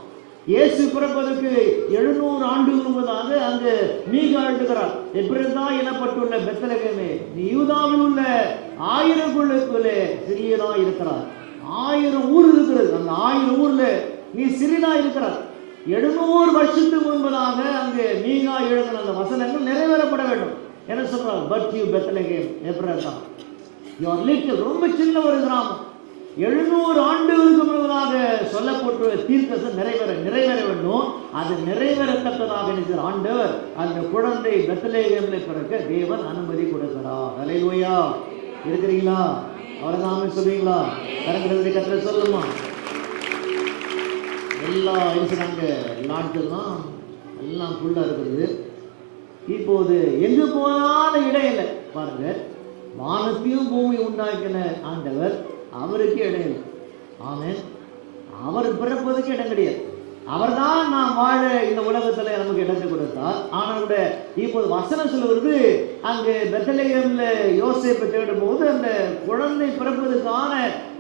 இயேசு பிறப்பதற்கு 700 ஆண்டுகள் முன்பதாக அங்கு மீகா எழுதுகிறார், எப்படிதான் எனப்பட்டுள்ள பெத்லகேமே, நீ யூதாவில் உள்ள 1000 சிறியதா இருக்கிறார். 1000 ஊர் இருக்கிறது, அந்த 1000 ஊர்ல நீ சிறிதா இருக்கிறார். 700 வருஷத்துக்கு முன்பதாக அங்கே மீகா எழுதின அந்த வசனங்கள் நிறைவேறப்பட வேண்டும். என்ன சொல்றார்? But you Bethlehem Ephrathah, you are little, ரொம்ப சின்ன ஒரு கிராமம். 700 ஆண்டுகளுக்கு முன்பதாக சொல்லப்பட்ட தீர்க்கதரிசனம் நிறைவேற வேண்டும். அது நிறைவேறத்தக்கதாக இருக்கிற ஆண்டவர் அந்த குழந்தை பெத்லகேமில் பிறக்க தேவன் அனுமதி கொடுக்கிறார். அல்லேலூயா. இருக்கிறீங்களா? அவரை நாமே சொல்லுவீங்களா? கரங்களை கற்று சொல்லுமா? எல்லா இருக்கிறாங்க நாட்கள்லாம் எல்லாம் ஃபுல்லாக இருக்குது. இப்போது எங்கு போனாலும் இடம் இல்லை. பாருங்க, வானத்தையும் பூமி உண்டாக்கின ஆண்டவர், அவருக்கு இடம் இல்லை. ஆமென். அவர் பிறப்பதுக்கு இடம் கிடையாது. அவர் தான் நாம் வாழ இந்த உலகத்தில் நமக்கு இடத்தை கொடுத்தார். ஆனால் கூட இப்போது வசனம் சொல்லுவது, அங்கே பெத்லகேம்ல யோசேப்பை தேடும் போது அந்த குழந்தை பிறப்பதற்கான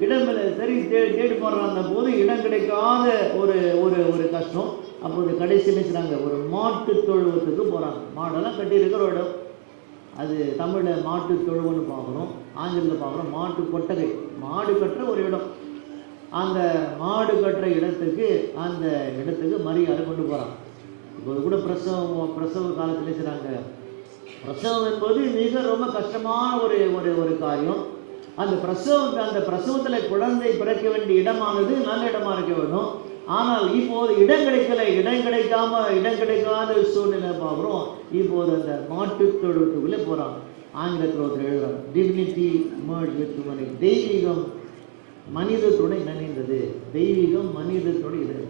இடம் சரி தேடி போடுற அந்த போது இடம் கிடைக்காத ஒரு ஒரு ஒரு கஷ்டம். அப்போது கடைசி நினைச்சாங்க, ஒரு மாட்டு தொழுவத்துக்கு போகிறாங்க. மாடெல்லாம் கட்டியிருக்கிற ஒரு இடம், அது தமிழில் மாட்டு தொழுவன்னு பார்க்குறோம், ஆங்கிலத்தில் பார்க்குறோம் மாட்டு கொட்டகை, மாடு கட்டுற ஒரு இடம். அந்த மாடு கட்டுற இடத்துக்கு மரியாதை கொண்டு போகிறாங்க. இப்போது கூட பிரசவ காலத்தில் செய்கிறாங்க. பிரசவம் என்பது மிக ரொம்ப கஷ்டமான ஒரு காரியம். அந்த பிரசவத்தில் குழந்தை பிறக்க வேண்டிய இடமானது நல்ல இடமா இருக்க வேணும். ஆனால் இப்போது இடம் கிடைக்காத சூழ்நிலை பார்க்குறோம். இப்போது அந்த மாட்டு தொழுவத்துக்குள்ளே போகிறாங்க. ஆங்கிலத்தில் ஒருத்தர் எழுதுறாங்க, டிக்னிட்டி மர்ஜ் வித் ஹியூமனிட்டி, தெய்வீகம் மனிதத்தோடு இணைந்தது. தெய்வீகம் மனிதத்தோடு இணைந்தது.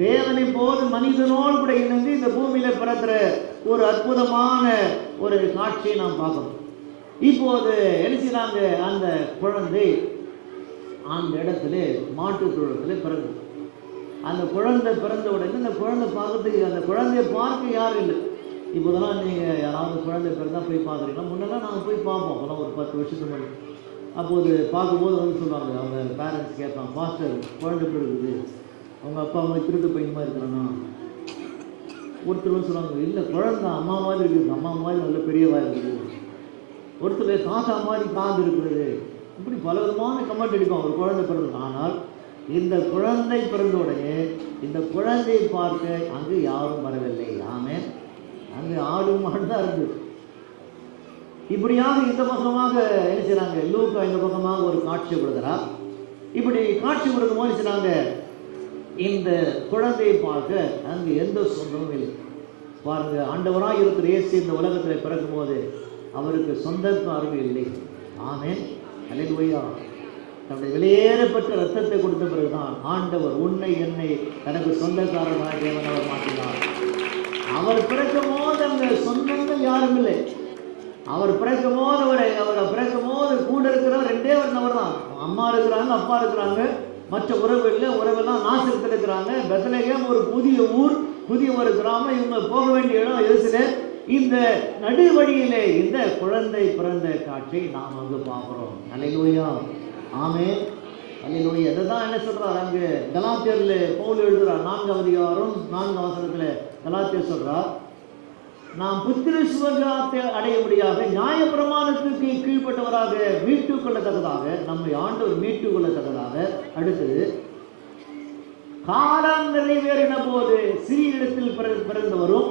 தேவனை போது மனிதனோடு கூட இணைந்து இந்த பூமியில பிறக்கிற ஒரு அற்புதமான ஒரு காட்சியை நாம் பார்க்கணும். இப்போது என்ன செய்றாங்க, அந்த குழந்தை அந்த இடத்துல மாட்டு தொழுவத்தில் பிறகு அந்த குழந்தை பிறந்த உடனே அந்த குழந்தை பார்க்கறதுக்கு, அந்த குழந்தைய பார்க்க யாரும் இல்லை. இப்போதெல்லாம் நீங்கள் யாராவது குழந்தை பிறந்தால் போய் பார்க்குறீங்களா? முன்னெல்லாம் நாங்கள் போய் பார்ப்போம். அப்போலாம் ஒரு 10 வருஷத்துக்கு முன்னாடி. அப்போது பார்க்கும்போது சொல்லுவாங்க, அவங்க பேரண்ட்ஸ் கேட்பாங்க, பாஸ்டர் குழந்தை பிறகுது, அவங்க அப்பா அம்மா திருட்டு பையன் மாதிரி இருக்கிறானா? ஒருத்தர் சொல்லுவாங்க, இல்லை குழந்தை அம்மா மாதிரி இருக்குது, அம்மா மாதிரி நல்ல பெரியவாக இருக்குது. ஒருத்தர் தாத்தா மாதிரி காது இருக்கிறது. இப்படி பல விதமான கமெண்ட் அடிக்கும் ஒரு குழந்தை பிறகு. ஆனால் இந்த குழந்தை பிறந்த உடனே இந்த குழந்தையை பார்க்க அங்கு யாரும் வரவில்லை. ஆமென். அங்கு ஆடு மாடு தான் இருக்குது. இப்படியாக இந்த பக்கமாக என்ன செய்றாங்க, லூக்கா இந்த பக்கமாக ஒரு காட்சி கொடுக்குறார். இப்படி காட்சி கொடுக்கும் போது செய்றாங்க, இந்த குழந்தையை பார்க்க அங்கு எந்த சொந்தமும் இல்லை. பாருங்க, ஆண்டவராக இருக்கிற இயேசு இந்த உலகத்தில் பிறக்கும் போது அவருக்கு சொந்தக்காரர்கள் இல்லை. ஆமென். அல்லேலூயா. தன்னுடைய வெளியேறப்பட்ட ரத்தத்தை கொடுத்த பிறகுதான் ஆண்டவர் உன்னை என்னை தனக்கு சொந்தக்காரராக தேவன் அவர் மாற்றினார். அவர் பிறக்கும் போது அந்த சொந்தங்கள் யாரும் இல்லை. அவர் பிறக்கும் போது அவரை பிறக்கும் போது கூட இருக்கிறவர் 2 நபர் தான். அம்மா இருக்கிறாங்க, அப்பா இருக்கிறாங்க, மற்ற உறவெல்லாம் நாசத்தில் இருக்கிறாங்க. பெத்லகேம் ஒரு புதிய ஊர், புதிய ஒரு கிராமம். இவங்க போக வேண்டிய இடம் எருசலேம். இந்த நடு வழியிலே இந்த குழந்தை பிறந்த காட்சியை நாம் அங்கு பார்க்கிறோம். அல்லேலூயா. ஆமென். அல்லேலூயா. இதுதான் என்ன சொல்றார் அங்கு கலாத்தியர்ல பவுல் எழுதுறார் 4ஆம் அதிகாரம் 4ஆம் வசனத்தில் கலாத்தியர் சொல்றார், நாம் புத்திர சுவர்க்கத்தை அடைய முடியாத நியாய பிரமாணத்துக்கு கீழ்பட்டவராக மீட்டுக் கொள்ளத்தக்கதாக, நம்மை ஆண்டவர் மீட்டுக் கொள்ளத்தக்கதாக. அடுத்தது, காலம் நிறைவேறின போது சிறிய இடத்தில் பிறந்தவரும்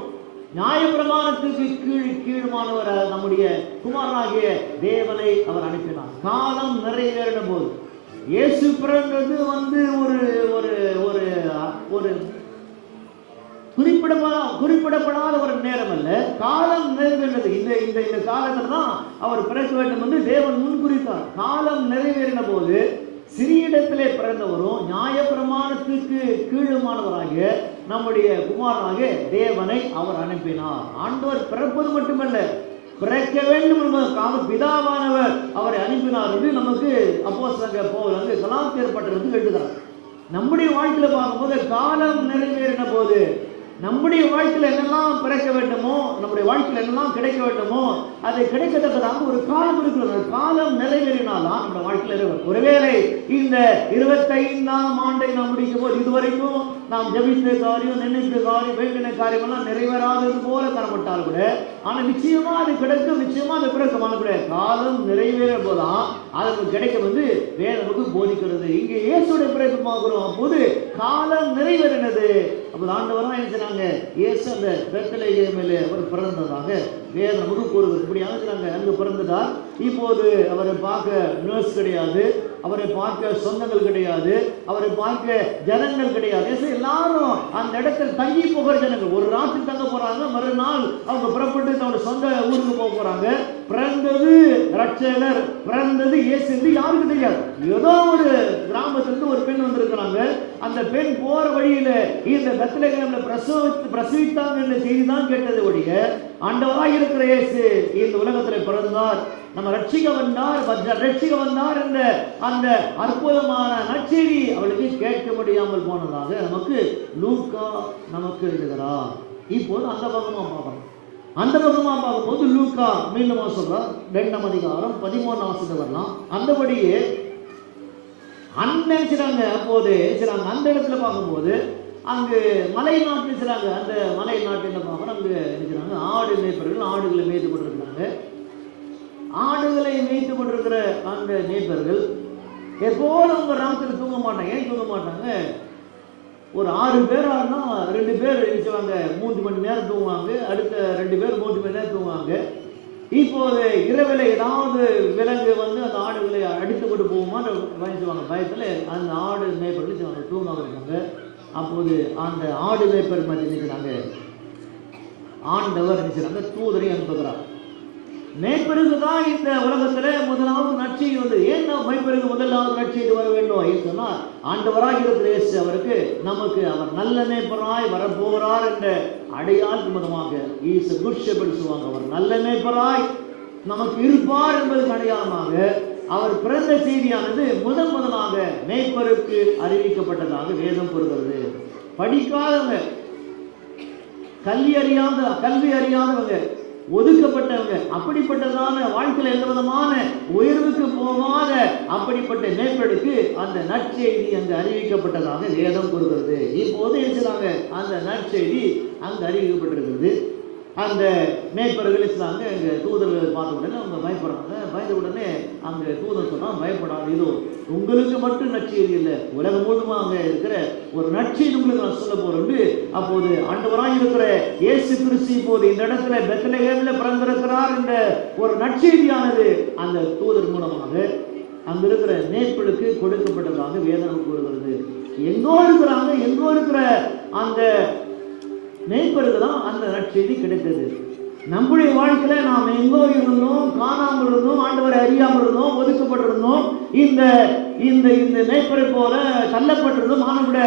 நியாய பிரமாணத்துக்கு கீழுமானவர் நம்முடைய குமாரனாகிய தேவனை அவர் அனுப்பினார். காலம் நிறைவேறின போது இயேசு பிறந்தது ஒரு குறிப்பிட்ட குறிப்பிடப்படாத ஒரு நேரம் அல்ல, காலம் நிறைவேறினது. இந்த காலத்துல தான் அவர் பிறக்க வேண்டும் என்று தேவன் முன்குறித்தார். காலம் நிறைவேறின போது சிறிய இடத்திலே பிறந்தவரும் நியாயப்பிரமாணத்துக்கு கீழுமானவராகிய நம்முடைய குமாரனாகிய தேவனை அவர் அனுப்பினார். ஆண்டவர் பிறப்பது மட்டுமல்ல, பிறக்க வேண்டும் என்பதற்காக பிதாவானவர் அவரை அனுப்பினார் என்று நமக்கு அப்போஸ்தலனாகிய பவுல் அங்கு கலாத்தியர் பட்டணத்தில் எழுதுகிறார். நம்முடைய வாழ்க்கையில பார்க்கும்போது காலம் நிறைவேறின போது நம்முடைய வாழ்க்கையில் என்னெல்லாம் பிறக்க வேண்டுமோ, நம்முடைய வாழ்க்கையில் என்னெல்லாம் கிடைக்க வேண்டுமோ அதை கிடைக்கத்தக்கதாக ஒரு காலம் இருக்கிறது. காலம் நிறைவேறினால்தான் நம்முடைய வாழ்க்கையில் ஒருவேளை இந்த 25ஆம் ஆண்டை நாம் முடிக்கும் போது இதுவரைக்கும் நாம் ஜபித்த காரியம், நினைத்த காரியம், வேண்டின காரியம் எல்லாம் நிறைவேறாதது போல காணப்பட்டால் கூட, ஆனால் நிச்சயமா அது கிடைக்கும், நிச்சயமா அது பிறக்கமான கூட காலம் நிறைவேற போதான் அதற்கு கிடைக்கும் வந்து வேதமுக்கு போதிக்கிறது. இங்கே இயேசுடைய பிறப்பு பார்க்கிறோம். அப்போது காலம் நிறைவேறினது. அப்போது ஆண்டவராக என்ன செய்றாங்க, இயேசு அந்த பெத்லகேமிலே அவர் பிறந்ததாக வேதம் நமக்கு கூறுகிறது. இப்படி அழைக்கிறாங்க, அங்கு பிறந்ததால் இப்போது அவரை பார்க்க நர்ஸ் கிடையாது, அவரை பார்க்க சொந்தங்கள் கிடையாது, அவரை பார்க்க ஜனங்கள் கிடையாது. எல்லாரும் அந்த இடத்துல தங்கி போகிற ஜனங்கள். ஒரு ராத்திரி தங்க போறாங்க, மறுநாள் அவங்க புறப்பட்டு தன்னோட சொந்த ஊருக்கு போக போறாங்க. பிறந்தது ரட்சகர், பிறந்தது இயேசு என்று யாருக்கு தெரியாது. ஏதோ ஒரு கிராமத்திலிருந்து ஒரு பெண் வந்திருக்கிறாங்க. அந்த பெண் போற வழியில இந்த பெத்லகேம்ல பிரசவித்தாங்க என்ற செய்தி தான் கேட்டது ஒழிய, ஆண்டவராய் இருக்கிற இயேசு இந்த உலகத்தில் பிறந்தார், நம்ம ரட்சிக்க வந்தார் என்ற அந்த அற்புதமான நற்செய்தி அவளுக்கு கேட்க முடியாமல் போனதாக நமக்கு லூக்கா நமக்கு எழுதுகிறார். இப்போது அந்த பக்கமா பார்க்கும்போது லூக்கா மீண்டும் சொல்றார், 2ஆம் அதிகாரம் 13ஆம் வசனம் வரலாம். அந்தபடியே நினைச்சாங்க. அப்போது அந்த இடத்துல பார்க்கும்போது அங்கு மலை நாட்டு செய்றாங்க. அந்த மலை நாட்டில் பார்க்குறோம், அங்கு நினைக்கிறாங்க ஆடு மேய்ப்பர்கள் ஆடுகளை மேய்த்து கொண்டிருக்கிறாங்க. ஆடுகளை மேய்த்து கொண்டிருக்கிற அந்த மேய்ப்பர்கள் எப்போதும் அவங்க ராத்திரி தூங்க மாட்டாங்க. ஏன் தூங்க மாட்டாங்க? ஒரு 6 பேரானா 2 பேர் நினைச்சுவாங்க 3 மணி நேரம் தூங்குவாங்க, அடுத்த 2 பேர் 3 மணி நேரம் தூங்குவாங்க. இப்போது இரவில் ஏதாவது விலங்கு வந்து அந்த ஆடுகளை அடித்து கொண்டு போகுமான்னு வாங்கிச்சுவாங்க. பயத்தில் அந்த ஆடு மேய்ப்பர்கள் தூங்காம இருக்காங்க. அப்போது அந்த ஆடு மேய்ப்பர் மாதிரி நினைக்கிறாங்க, ஆண்டவர் நினைச்சாங்க தூதரை அனுப்புகிறார். மேய்ப்பருக்கு தான் இந்த உலகத்துல முதலாவது நற்செய்தி வந்து. ஏன் மேய்ப்பருக்கு முதலாவது நற்செய்தி வர வேண்டும் சொன்னா, ஆண்டவராக இருக்கிற இயேசு அவருக்கு நமக்கு அவர் நல்ல மேய்ப்பராய் வரப்போகிறார் என்ற அடையாளம் மூலமாக ஈஸ் குட் ஷெப்பர்ட் சொல்லுவாங்க. அவர் நல்ல மேய்ப்பராய் நமக்கு இருப்பார் என்பதற்கு அடையாளமாக அவர் பிறந்த செய்தியானது முதலாக மேய்ப்பருக்கு அறிவிக்கப்பட்டதாக வேதம் கூறுகிறது. படிக்காதவங்க, கல்வி அறியாதவங்க, ஒதுக்கப்பட்டவங்க, அப்படிப்பட்டதான வாழ்க்கையில் எந்த விதமான உயர்வுக்கு போகாத அப்படிப்பட்ட மேற்படுக்கு அந்த நற்செய்தி அங்கு அறிவிக்கப்பட்டதாக வேதம் கூறுகிறது. இப்போது இருக்கிறாங்க அந்த நற்செய்தி அங்கு அறிவிக்கப்பட்டிருக்கிறது. அந்த மேய்ப்பர்கள் இருக்கிறாங்க. எங்கள் தூதர்கள் பார்த்த உடனே அவங்க பயப்படுறாங்க. பயந்த உடனே அங்கே தூதர் சொன்னால் பயப்படாது, இதோ உங்களுக்கு மட்டும் நற்செய்தி இல்லை, உலகம் முழுவதுமாக இருக்கிற ஒரு நற்செய்தி உங்களுக்கு நான் சொல்ல போறேன். அப்போது ஆண்டவராய் இருக்கிற இயேசு கிறிஸ்து இப்போது இந்த இடத்துல பெத்லகேமில் பிறந்திருக்கிறார் என்ற ஒரு நற்செய்தியானது அந்த தூதர் மூலமாக அங்க இருக்கிற மேய்ப்பர்களுக்கு கொடுக்கப்பட்டதாக வேதம் கூறுகிறது. எங்கோ இருக்கிற அந்த மேய்ப்பருக்கு தான் அந்த நற்செய்தி கிடைத்தது. நம்முடைய வாழ்க்கையில நாம் எங்கோ இருந்தோம், காணாமல் இருந்தோம், ஆண்டவரை அறியாமல் இருந்தோம், ஒதுக்கப்பட்டிருந்தோம், இந்த இந்த இந்த மேய்ப்பரை போல தள்ளப்பட்டிருந்தோம். ஆனவிட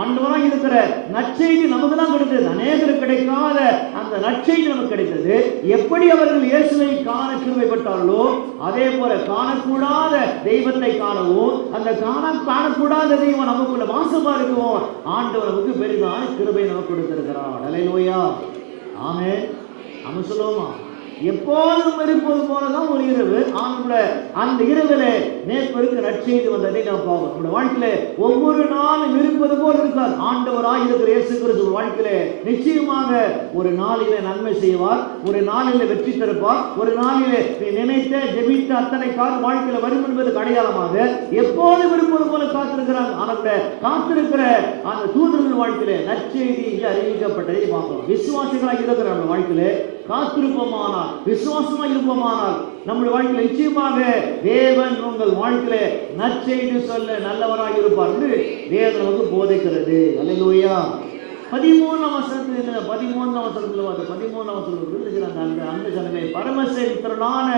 ஆண்டவராக இருக்கிற நற்செய்தி நமக்கு தான் கிடைத்தது. அநேகருக்கு கிடைக்காத அந்த நற்செய்தி நமக்கு கிடைத்தது. எப்படி அவர்கள் இயேசுவை காண கிருபைப்பட்டார்களோ அதே போல காணக்கூடாத தெய்வத்தை காணவும், அந்த காணக்கூடாத தெய்வம் நமக்குள்ள வாசமா இருக்கவும் ஆண்டவர் நமக்கு பெரிதான கிருபை நமக்கு கொடுத்திருக்கிறார். அல்லேலூயா, ஆமென். நம்ம சொல்லுவோமா, எப்போதும் இருப்பது போலதான் ஒரு இரவு. ஆனா அந்த இரவுல மேய்ப்பருக்கு நற்செய்தி வந்ததை நாம் பார்ப்போம். நம்முடைய வாழ்க்கையில ஒவ்வொரு நாளும் இருப்பது போல இருக்கார். ஆண்டவராய் இருக்கிற இயேசு கிறிஸ்து வாழ்க்கையில நிச்சயமாக ஒரு நாளிலே நன்மை செய்வார், ஒரு நாளிலே வெற்றி தருப்பார், ஒரு நாளிலே நினைத்த ஜெபித்த அத்தனை காலம் வாழ்க்கையில வரும் என்பதற்கு அடையாளமாக எப்போதும் இருப்பது போல காத்திருக்கிறாங்க. ஆனால் காத்திருக்கிற அந்த தூதர்கள் வாழ்க்கையில நற்செய்தி அறிவிக்கப்பட்டதை பார்க்கிறோம். விசுவாசிகளாக இருக்கிற நம்ம வாழ்க்கையில காத்திருப்போமானால், விசுவாசமாக இருப்போமானால் நம்முடைய வாழ்க்கையில் நிச்சயமாக தேவன் உங்கள் வாழ்க்கையில நற்செய்தி சொல்ல நல்லவராக இருப்பார் என்று வேதம் நமக்கு போதிக்கிறது. அல்லேலூயா, 13ஆம் வசனத்துல அந்த ஜனமே பரமசேவித்திரனான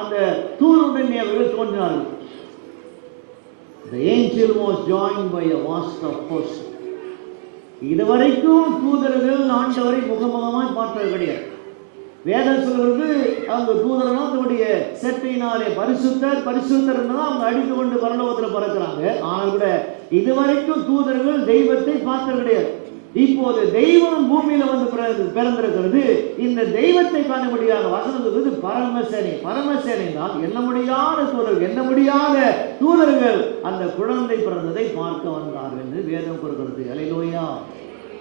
அந்த தூதருடன் அவர்கள் தோன்றினார்கள். The angel was joined by a vast of hosts. இதுவரைக்கும் தூதர்கள் ஆண்டவரை முகமுகமாய் பார்த்தது கிடையாது. வேதம் சொல்வது அவங்க தூதரனா தன்னுடைய செட்டையினாலே பரிசுத்தர் தான் அவங்க அடித்து கொண்டு பரலோகத்தில் பறக்கிறாங்க. ஆனால் கூட இதுவரைக்கும் தூதர்கள் தெய்வத்தை பார்த்தது கிடையாது. இப்போது தெய்வம் பூமியில வந்து பிறந்திருக்கிறது. இந்த தெய்வத்தை காணும்படியாக வசனம் சொல்வது பரமசேனை தான் எண்ண முடியாத தூதர்கள், எண்ண முடியாத தூதர்கள் அந்த குழந்தை பிறந்ததை பார்க்க வந்தார்கள் என்று வேதம் கூறுகிறது. அல்லேலூயா.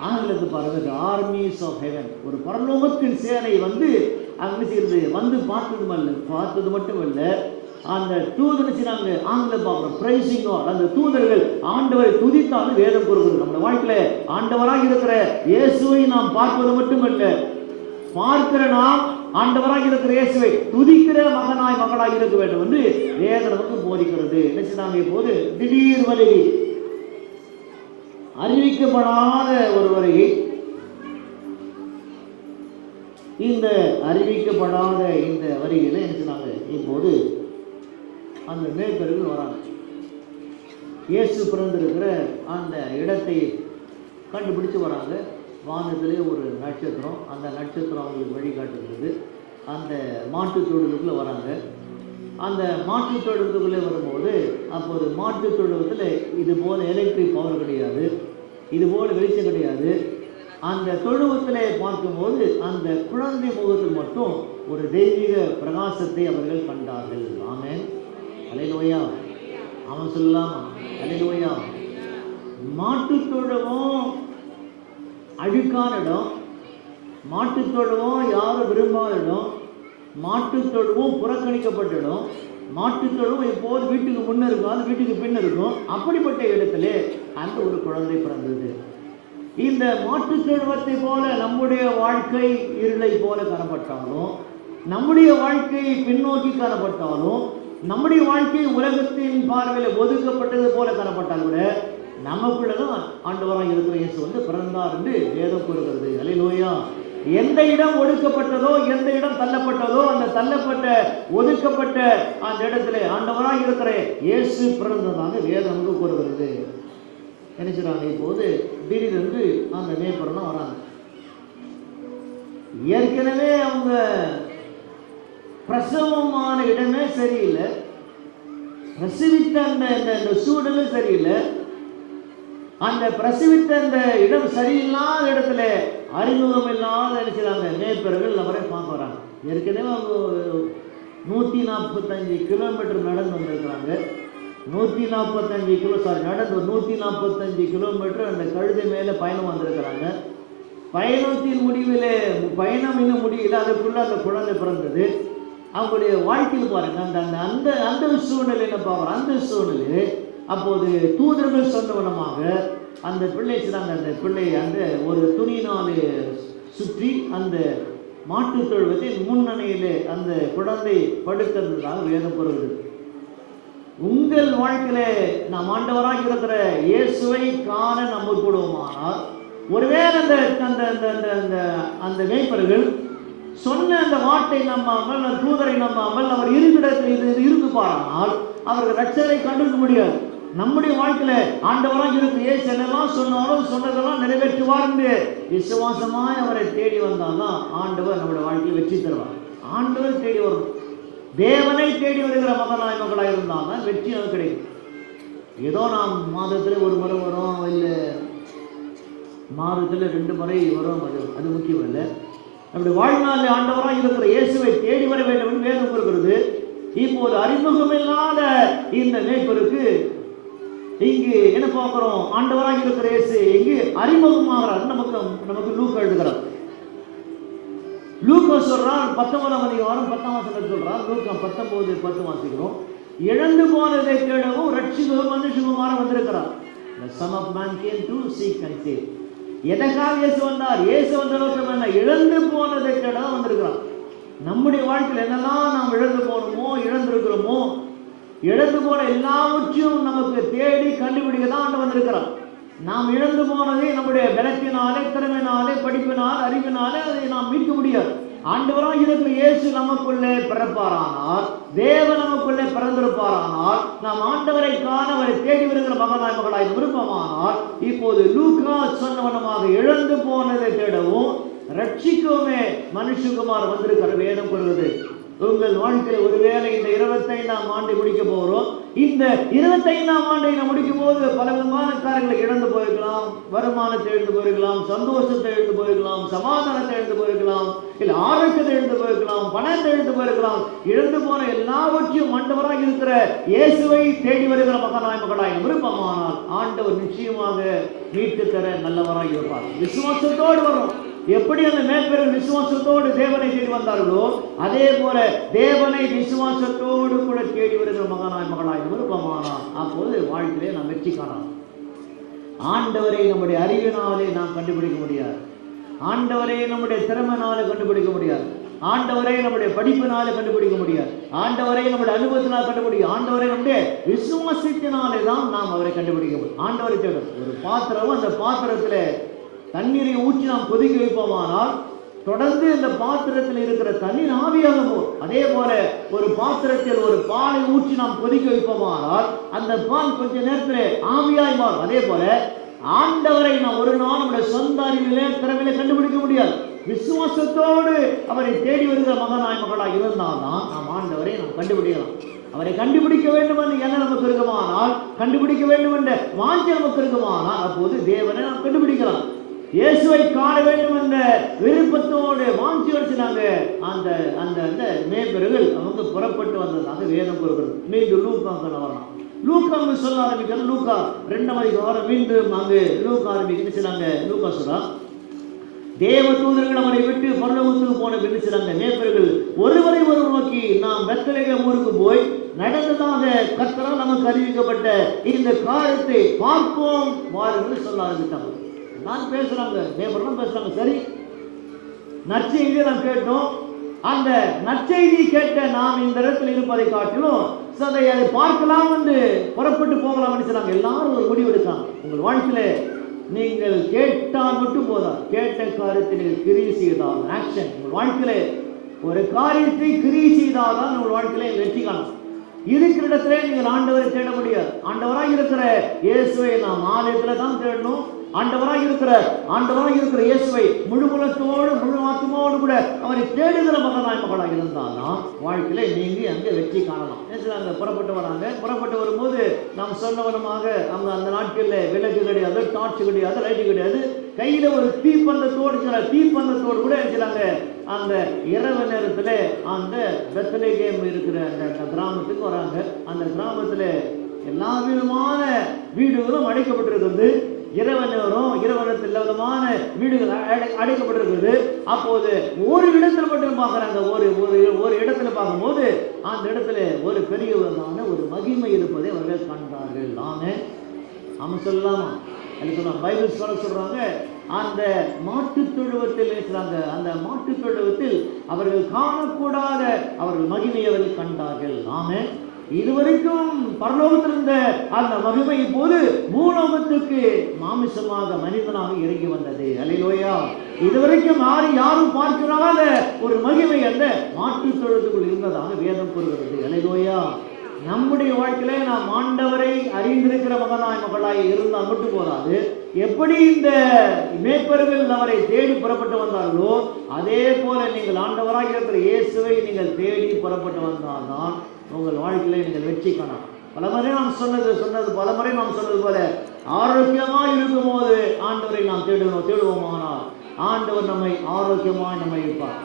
ஆங்கிலத்து பாருங்க, ஆர்மிஸ் ஆஃப் ஹெவன், ஒரு பரலோகத்தின் சேனை வந்து அங்கே வந்து பார்த்தது மட்டுமல்ல, அந்த தூதர் நாங்க ஆங்கிலம் பார்க்கிறோம், பிரைசிங் காட். அந்த தூதர்கள் ஆண்டவரை துதித்தாலும் வேதம் கூறுகிறது. நம்ம வாழ்க்கையில ஆண்டவராக இருக்கிற இயேசுவை நாம் பார்ப்பது மட்டுமல்ல, பார்க்கிற நாம் ஆண்டவராக இருக்கிற இயேசுவை துதிக்கிற மகளாய் இருக்க வேண்டும் என்று வேதம் நமக்கு போதிக்கிறது. என்ன செய்தாங்க? இப்போது திடீர் வருகை, அறிவிக்கப்படாத ஒரு வருகை. இந்த அறிவிக்கப்படாத இந்த வருகையில என்ன செய்தாங்க? இப்போது அந்த மேய்ப்பர்கள் வராங்க. இயேசு பிறந்திருக்கிற அந்த இடத்தை கண்டுபிடிச்சு வராங்க. வானத்திலே ஒரு நட்சத்திரம், அந்த நட்சத்திரம் அவங்களுக்கு வழிகாட்டுகிறது. அந்த மாட்டு தொழுவத்துக்குள்ளே வராங்க. அந்த மாட்டு தொழுவத்துக்குள்ளே வரும்போது அப்போது மாட்டு தொழுவத்தில் இது போல எலக்ட்ரிக் பவர் கிடையாது, இது போல வெளிச்சம் கிடையாது. அந்த தொழுவத்திலே பார்க்கும்போது அந்த குழந்தை முகத்தில் மட்டும் ஒரு தெய்வீக பிரகாசத்தை அவர்கள் கண்டார்கள். ஆமென். அல்லேலூயா. அவன் சொல்லலாம் அல்லேலூயா. மாட்டுத் தொழுவம் அழுக்கான இடம், மாட்டுத் தொழுவம் யாரும் விரும்பாத இடம், மாட்டுத் தொழுவம் புறக்கணிக்கப்பட்ட இடம். மாட்டுத் தொழுவம் எப்போது வீட்டுக்கு முன்ன இருக்கும், அது வீட்டுக்கு பின்ன இருக்கும். அப்படிப்பட்ட இடத்துல அந்த ஒரு குழந்தை பிறந்தது. இந்த மாட்டுத் தொழுவத்தை போல நம்முடைய வாழ்க்கை இருளை போல காணப்பட்டாலும், நம்முடைய வாழ்க்கை பின்னோக்கி காணப்பட்டாலும், நம்முடைய வாழ்க்கை உலகத்தின் பார்வையில் ஒதுக்கப்பட்டது போல காணப்பட்டால் கூட நமக்குள்ளதான் ஆண்டவராக இருக்கிற இயேசு வந்து பிறந்தார் என்று வேதம் கூறுகிறது. அல்லேலூயா. எந்த இடம் ஒடுக்கப்பட்டதோ, எந்த இடம் தள்ளப்பட்டதோ, அந்த தள்ளப்பட்ட ஒதுக்கப்பட்ட அந்த இடத்துல ஆண்டவராக இருக்கிற இயேசு பிறந்ததாக வேதம் நமக்கு கூறுகிறது. என்ன செய்றாங்க? இப்போது திடீரென்று அந்த மேய்ப்பரெல்லாம் வராங்க. ஏற்கனவே அவங்க பிரசவமான இடமே சரியில்லை, பிரசவித்த அந்த சூழலும் சரியில்லை. அந்த பிரசவித்த அந்த இடம் சரியில்லாத இடத்துல அறிமுகம் இல்லாத நினைச்சாங்க மேய்ப்பர்கள் அவரை பார்க்க வராங்க. ஏற்கனவே அவங்க 145 கிலோமீட்டர் நடந்து வந்திருக்கிறாங்க. 145 கிலோமீட்டர் அந்த கழுதை மேலே பயணம் வந்திருக்கிறாங்க. பயணத்தின் முடிவில் பயணம் இன்னும் முடியல, அதுக்குள்ள அந்த குழந்தை பிறந்தது. அவங்களுடைய வாழ்க்கையில் பாருங்க, அந்த அந்த சூழ்நிலை என்ன பார்க்குறோம். அந்த சூழ்நிலை அப்போது தூதர்கள் சொன்னவனமாக அந்த பிள்ளை செய்தாங்க. அந்த பிள்ளை அந்த ஒரு துணியினாலே சுற்றி அந்த மாட்டு தொழுவத்தின் முன்னணியிலே அந்த குழந்தை படுக்கிறதுக்காக வேதம் கூறுகிறது. உங்கள் வாழ்க்கையில நாம் ஆண்டவராக இருக்கிற இயேசுவை காண நம்ம கூடுவோமானால், ஒருவேளை அந்த மேய்ப்பர்கள் சொன்ன அந்த வார்த்தை நம்பாமல், அந்த தூதரை நம்பாமல் அவர் இருக்கிடத்தில் இது இருந்து பாரானால் அவர்கள் ரட்சகரை கண்டுக்க முடியாது. நம்முடைய வாழ்க்கையில ஆண்டவராக இருக்கிற இயேசு என்னெல்லாம் சொன்னாலும் சொன்னதெல்லாம் நிறைவேற்றுவார் என்று விசுவாசமாய் அவரை தேடி வந்தால்தான் ஆண்டவர் நம்முடைய வாழ்க்கையை வெற்றி தருவார். ஆண்டவர் தேடி வரும், தேவனை தேடி வருகிற மகளாக இருந்தால்தான் வெற்றி நமக்கு கிடைக்கும். ஏதோ நாம் மாதத்தில் ஒரு முறை வரும், இல்லை மாதத்தில் 2 முறை வரும், அது முக்கியம் இல்லை. நம்முடைய வாழ்நாளில் ஆண்டவராக இருக்கிற இயேசுவை தேடி வர வேண்டும் என்று வேதம் கூறுகிறது. இப்போது அறிமுகமில்லாத இந்த மேய்ப்பருக்கு இங்கு என்ன பார்க்கிறோம்? ஆண்டவராக இருக்கிற இயேசு இங்கு அறிமுகமாகிறார். நமக்கு லூக்கா எழுதுகிறார். லூக்கா சொல்றார் 19ஆம் அதிகாரம் 10ஆம் வசனம் சொல்றார். லூக்கா 19:10 வாசிக்கிறோம். இழந்து போனதை தேடவும் ரட்சிக்கவும் மனுஷகுமாரன் வந்திருக்கிறார். The Son of Man came to seek and save. எதற்காக இயேசு வந்தார்? இயேசு வந்த நோக்கம் என்ன? இழந்து போனதை தேட வந்திருக்கிறார். நம்முடைய வாழ்க்கையில் என்னெல்லாம் நாம் இழந்து போனோமோ, இழந்திருக்கிறோமோ, இழந்து போன எல்லாவற்றையும் நமக்கு தேடி கண்டுபிடிக்க தான் ஆண்டு வந்திருக்கிறார். நாம் இழந்து போனதை நம்முடைய பலத்தினாலே, திறமையினாலே, படிப்பினால், அறிவினாலே அதை நாம் மீட்க முடியாது. ஆண்டவராக இருக்கிற இயேசு நமக்குள்ளே பிறப்பாரானால், தேவன் நமக்குள்ளே பிறந்திருப்பாரானால், நாம் ஆண்டவரை காண அவரை தேடி வருகிற மகனாய் மகளாய் விருப்பமானால், இப்போது லூக்கா சொன்னவனமாக இழந்து போனதை தேடவும் ரட்சிக்கவுமே மனுஷகுமார் வந்திருக்கிற வேதம் கூறுகிறது. உங்கள் வாழ்க்கையில் ஒருவேளை இந்த 25ஆம் ஆண்டை முடிக்க போகிறோம். இந்த 25ஆம் ஆண்டை நாம் முடிக்கும் போது பல விதமான காரியங்களை இழந்து போயிருக்கலாம். வருமானத்தை இழந்து போயிருக்கலாம், சந்தோஷத்தை இழந்து போயிருக்கலாம், சமாதானத்தை இழந்து போயிருக்கலாம், இல்லை ஆரோக்கியத்தை இழந்து போயிருக்கலாம், பணத்தை இழந்து போயிருக்கலாம். இழந்து போன எல்லாவற்றையும் ஆண்டவராக இருக்கிற இயேசுவை தேடி வருகிற மகனாய் மகளாய் விருப்பமானால் ஆண்டவர் நிச்சயமாக மீட்டு தர நல்லவராக இருப்பார். விசுவாசத்தோடு வரும். எப்படி அந்த மேற்பெரும் விசுவாசத்தோடு தேவனை தேடி வந்தார்களோ அதே போல தேவனை விசுவாசத்தோடு கூட தேடி வருகிற மகனாய் மகளாய் விருப்பமானால் அப்போது வாழ்க்கையிலே நாம் வெற்றி காணலாம். ஆண்டவரை நம்முடைய அறிவினாலே நாம் கண்டுபிடிக்க முடியாது. ஆண்டவரை நம்முடைய திறமையினாலே கண்டுபிடிக்க முடியாது. ஆண்டவரை நம்முடைய படிப்பினாலே கண்டுபிடிக்க முடியாது. ஆண்டவரை நம்முடைய அனுபவத்தினால் கண்டுபிடிக்க, ஆண்டவரை நம்முடைய விசுவாசத்தினாலே தான் நாம் அவரை கண்டுபிடிக்க முடியும். ஆண்டவரை தேடும் ஒரு பாத்திரம், அந்த பாத்திரத்தில் தண்ணீரை ஊற்றி நாம் கொதிக்க வைப்போமானால் தொடர்ந்து இந்த பாத்திரத்தில் இருக்கிற தண்ணீர் ஆவியாக போகும். அதே போல ஒரு பாத்திரத்தில் ஒரு பாலை ஊற்றி நாம் கொதிக்க வைப்போமானால் அந்த பால் கொஞ்ச நேரத்தில் ஆவியாய் மாறும். அதே போல ஆண்டவரை நாம் ஒரு நாள் நம்முடைய சொந்த அறிவிலே திறமையிலே கண்டுபிடிக்க முடியாது. விசுவாசத்தோடு அவரை தேடி வருகிற மகனாய் மகளாய் இருந்தால்தான் நாம் ஆண்டவரை நாம் கண்டுபிடிக்கலாம். அவரை கண்டுபிடிக்க வேண்டும் என்று என்ன நமக்கு இருக்குமானால், கண்டுபிடிக்க வேண்டும் என்ற வாஞ்சை நமக்கு இருக்குமானால் அப்போது தேவனை நாம் கண்டுபிடிக்கலாம். இயேசுவை காண வேண்டும் என்ற விருப்பத்தோடு வாஞ்சி வச்சுனாங்க அந்த அந்த அந்த மேய்ப்பர்கள் அவங்க புறப்பட்டு வந்ததாக வேதம் கூறுகிறது. மீண்டும் லூக்காங்க வரலாம். லூக்காங்க சொல்ல ஆரம்பிக்கிறது. லூக்கா 2ஆம் அதிகாரம் மீண்டும் அங்கு லூக்கா ஆரம்பிக்க சொன்னாங்க. லூக்கா சொல்றா, தேவ தூதர்கள் அவரை விட்டு பரலோகத்துக்கு போன பின்னு சொன்னாங்க. மேய்ப்பர்கள் ஒருவரை ஒருவர் நோக்கி, நாம் பெத்லகேம் ஊருக்கு போய் நடந்ததாக கர்த்தரால் நமக்கு அறிவிக்கப்பட்ட இந்த காரியத்தை பார்ப்போம் வாருங்கள் சொல்ல ஆரம்பித்தாங்க. நான் பேசுறாங்க, மேய்ப்பர்களும் பேசுறாங்க. சரி, நற்செய்தியை நாம் கேட்டோம். அந்த நற்செய்தி கேட்ட நாம் இந்த இடத்துல இருப்பதை காட்டிலும் அதை பார்க்கலாம் என்று புறப்பட்டு போகலாம் சொன்னாங்க. எல்லாரும் ஒரு முடிவு எடுக்காங்க. உங்கள் வாழ்க்கையில நீங்கள் கேட்டால் மட்டும் போதா, கேட்ட காரியத்தை நீங்கள் கிரியை செய்தால் ஆக்ஷன். உங்கள் வாழ்க்கையில ஒரு காரியத்தை கிரியை செய்தால் தான் உங்கள் வாழ்க்கையில வெற்றி காணும். இருக்கிற இடத்துல நீங்கள் ஆண்டவரை தேட முடியாது. ஆண்டவராக இருக்கிற இயேசுவை நாம் ஆலயத்துல தான் தேடணும். ஆண்டவராக இருக்கிற இயேசுவை முழு குலத்தோடு முழு ஆத்மாவோடு கூட அவரை தேடுகிற மகனாய் மகளாக இருந்தால்தான் வாழ்க்கையில நீங்க அங்கே வெற்றி காணலாம். அங்கே புறப்பட்டு வராங்க. புறப்பட்டு வரும்போது நாம் சொன்னவனமாக அவங்க அந்த நாட்களில் விளக்கு கிடையாது, டார்ச் கிடையாது, லைட்டு கிடையாது. கையில ஒரு தீப்பந்தத்தோடு கூட இருக்கிறாங்க. அந்த இரவு நேரத்தில் அந்த பெத்லகேம் இருக்கிற அந்த கிராமத்துக்கு வராங்க. அந்த கிராமத்தில் எல்லா விதமான வீடுகளும் அடைக்கப்பட்டிருக்கிறது. இரவு நேரத்தில் விதமான வீடுகள் அடைக்கப்பட்டிருக்கிறது. அப்போது ஒரு இடத்துல மட்டும் பார்க்குறாங்க. ஒரு இடத்துல பார்க்கும்போது அந்த இடத்துல ஒரு பெரிய ஒரு மகிமை இருப்பதை அவர்கள் கண்டார்கள். நாம சொல்லலாமா? அது சொன்னாங்க. பைபிள் சொல்றாங்க, அந்த மாட்டு தொழுவத்தில் இருக்கிறாங்க. அந்த மாட்டு தொழுவத்தில் அவர்கள் காணக்கூடாத அவர்கள் மகிமையை அவர்கள் கண்டார்கள். இதுவரைக்கும் பரலோகத்தில் இருந்த அந்த மகிமை இப்போது பூலோகத்துக்கு மாமிசமாக மனிதனாக இறங்கி வந்தது. அல்லேலூயா. இதுவரைக்கும் யாரும் பார்க்கிறாத ஒரு மகிமை அந்த மாட்டு தொழுவத்துக்குள் இருந்ததாக வேதம் கூறுகிறது. அல்லேலூயா. நம்முடைய வாழ்க்கையில நாம் ஆண்டவரை அறிந்திருக்கிற மகனாய் மகளாய் இருந்தால் மட்டும் போதாது. எப்படி இந்த மேய்ப்பர்கள் அவரை தேடி புறப்பட்டு வந்தார்களோ அதே போல நீங்கள் ஆண்டவராக இருக்கிற இயேசுவை நீங்கள் தேடி புறப்பட்டு வந்தால்தான் உங்கள் வாழ்க்கையில நீங்கள் வெற்றி காணலாம். பலமுறை நாம் சொன்னது போல ஆரோக்கியமாய் இருக்கும் போது ஆண்டவரை நாம் தேடுவோமானால் ஆண்டவர் நம்மை ஆரோக்கியமாய் நம்மை இருப்பார்.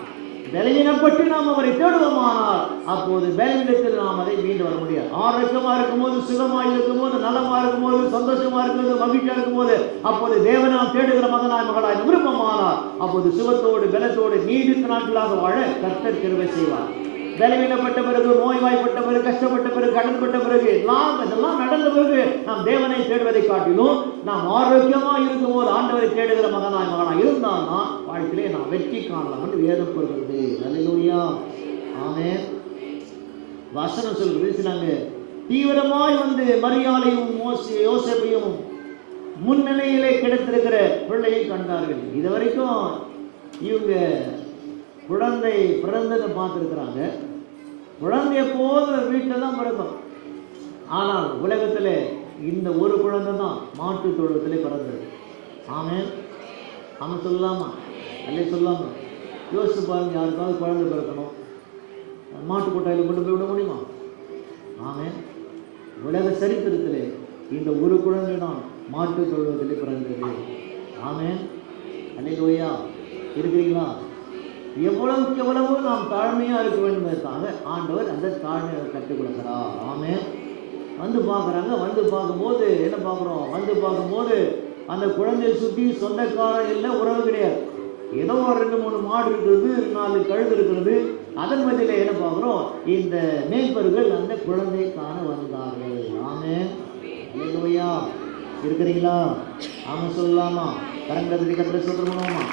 பலவீனப்பட்டு நாம் அவரை தேடுவோமானால் அப்போது பலவீனத்தில் நாம் அதை மீண்டு வர முடியாது. ஆரோக்கியமா இருக்கும்போது, சுகமாய் இருக்கும்போது, நலமா இருக்கும்போது, சந்தோஷமா இருக்கும்போது, மகிழ்ச்சியா இருக்கும்போது அப்போது தேவனை நாம் தேடுகிற மகனாய் மகளாய் விருப்பமானால் அப்போது சுகத்தோடு பலத்தோடு நீடித்த நாட்களாக வாழ கர்த்தர் கிருபை செய்வார். பலவீனப்பட்ட பிறகு, நோய்வாய்ப்பட்ட பிறகு, கஷ்டப்பட்ட பிறகு, கடன்பட்ட பிறகு இதெல்லாம் நடந்த பிறகு நாம் தேவனை தேடுவதை காட்டிலும் நாம் ஆரோக்கியமா இருக்கும் போது ஆண்டவரை தேடுகிற மகனாய் இருந்தால்னா வாழ்க்கையிலே நாம் வெற்றி காணலாம் என்று வேதம் கூறுகிறது. அல்லேலூயா. ஆமென். வசனம் சொல்கிறது, நாங்க தீவிரமாய் மரியாதையும் யோசேப்பையும் முன்னிலையிலே கிடைத்திருக்கிற பிள்ளையை கண்டார்கள். இது வரைக்கும் இவங்க குழந்தை பிறந்ததை பார்த்துருக்குறாங்க. குழந்தை எப்போதும் வீட்டில் தான் பிறக்கும். ஆனால் உலகத்தில் இந்த ஒரு குழந்தை தான் மாட்டு தொழுவத்திலே பிறந்தது. ஆமென். அவன் சொல்லலாமா? அல்ல சொல்லாமா? யோசிச்சு பாருங்க, யாருக்காவது குழந்தை பிறக்கணும், மாட்டு கொட்டாயில் கொண்டு போய் விட முடியுமா? ஆமென். உலக சரித்திரத்திலே இந்த ஒரு குழந்தை தான் மாட்டு தொழுவத்திலே பிறந்தது. ஆமென். அல்லேலூயா. இருக்கிறீங்களா? எவ்வளவுக்கு எவ்வளவு நாம் தாழ்மையாக இருக்க வேண்டும் என்பதற்காக ஆண்டவர் அந்த தாழ்மையை கற்றுக் கொடுக்கிறார். ஆமென். வந்து பார்க்குறாங்க. வந்து பார்க்கும்போது என்ன பார்க்குறோம்? வந்து பார்க்கும்போது அந்த குழந்தையை சுற்றி சொந்தக்காரன் இல்லை, உறவு கிடையாது. ஏதோ ஒரு 2-3 மாடு இருக்கிறது, 4 கழுது இருக்கிறது. அதன் மத்தியில் என்ன பார்க்குறோம்? இந்த மேய்ப்பர்கள் அந்த குழந்தையை காண வந்தார்கள். ஆமென். அல்லேலூயா. இருக்கிறீங்களா? அவன் சொல்லலாமா? கரங்களை கத்திர சொல்ற பண்ணுவோமா?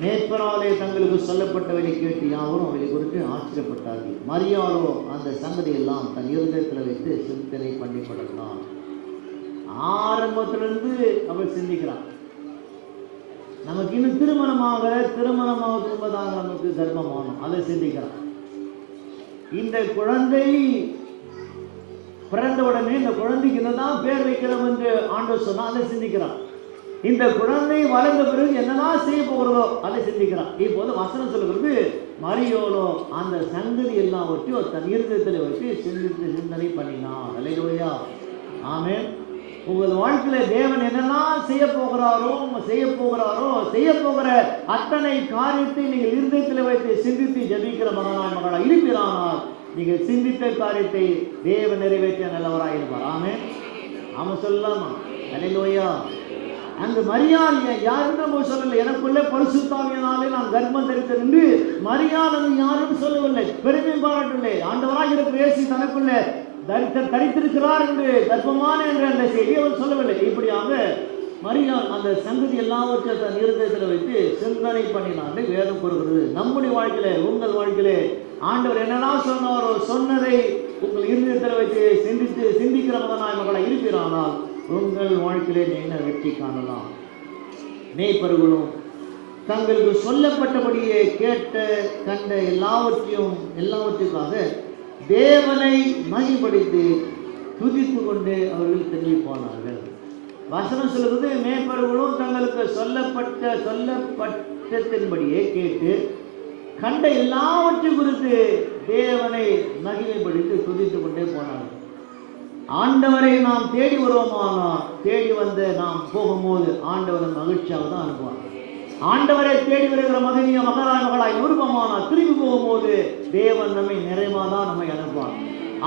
மேய்ப்பராலே தங்களுக்கு சொல்லப்பட்டவரை கேட்டு யாவரும் அவளை குறித்து ஆச்சரியப்பட்டார்கள். மரியாளோ அந்த சங்கதியெல்லாம் தன் இருதயத்தில் வைத்து சிந்தனை பண்ணி படுத்தான். ஆரம்பத்திலிருந்து அவள் சிந்திக்கிறான். நமக்கு இன்னும் திருமணமாக திரும்பதாக நமக்கு தர்மமானும் அதை சிந்திக்கிறான். இந்த குழந்தை பிறந்த உடனே இந்த குழந்தைக்கு என்னதான் பேர் வைக்கிறோம் என்று ஆண்டவர் சொன்னா அதை சிந்திக்கிறான். இந்த குழந்தை வளர்ந்த பிறகு என்னதான் செய்ய போகிறதோ அதை சிந்திக்கிறான். இப்போது வசனம் சொல்லுகிறது, மரியோலோ அந்த சங்கதி எல்லாம் வச்சு தன் இருதயத்தில் வச்சு சிந்தனை பண்ணினான். அல்லேலூயா. ஆமென். உங்கள் வாழ்க்கையில தேவன் என்னெல்லாம் செய்ய போகிறாரோ செய்ய போகிற அத்தனை காரியத்தை நீங்கள் இருதயத்தில் வைத்து சிந்தித்து ஜபிக்கிற மகளாக இருப்பீரானால் நீங்கள் சிந்தித்த காரியத்தை தேவன் நிறைவேற்ற நல்லவராக இருப்பார். ஆமென். அவன் சொல்லலாமா? அல்லேலூயா. அந்த மரியாள் யாருன்னு நம்ம சொல்லலை. எனக்குள்ள பரிசுத்தாவியினாலே நான் கர்ப்பம் தரித்தேன் என்று மரியாள் யாரும் சொல்லவில்லை, பெருமை பாராட்டவில்லை. ஆண்டவராக இருக்கிற இயேசு தனக்குள்ள தரித்திருக்கிறார் என்று கர்ப்பமான என்ற அந்த செய்தி அவர் சொல்லவில்லை. இப்படியாக மரியாள் அந்த சங்கதி எல்லாவற்றையும் தன் இருதயத்தில் வைத்து சிந்தனை பண்ணினார்கள். வேதம் கூறுகிறது. நம்முடைய வாழ்க்கையில, உங்கள் வாழ்க்கையிலே ஆண்டவர் என்னெல்லாம் சொன்னாரோ சொன்னதை உங்கள் இருதயத்தில் வைத்து சிந்திக்கிற மகனாக இருப்பீரானால் உங்கள் வாழ்க்கையிலே என்ன வெற்றி காணலாம். மேய்ப்பர்களும் தங்களுக்கு சொல்லப்பட்டபடியே கேட்ட கண்ட எல்லாவற்றுக்காக தேவனை மகிமைப்படுத்தி துதித்து கொண்டு அவர்கள் திரும்பி போனார்கள். வசனம் சொல்லுவது, மேய்ப்பர்களும் தங்களுக்கு சொல்லப்பட்டதின்படியே கேட்டு கண்ட எல்லாவற்றையும் குறித்து தேவனை மகிமைப்படுத்தி துதித்து கொண்டே போனார்கள். ஆண்டவரை நாம் தேடி வருவோமானால், தேடி வந்து நாம் போகும்போது ஆண்டவரை மகிழ்ச்சியாக தான் அனுப்புவார். ஆண்டவரை தேடி வருகிற மகளாய் விருப்பமானால் திரும்பி போகும்போது தேவன் நம்மை நிறைவாக தான் நம்மை அனுப்புவார்.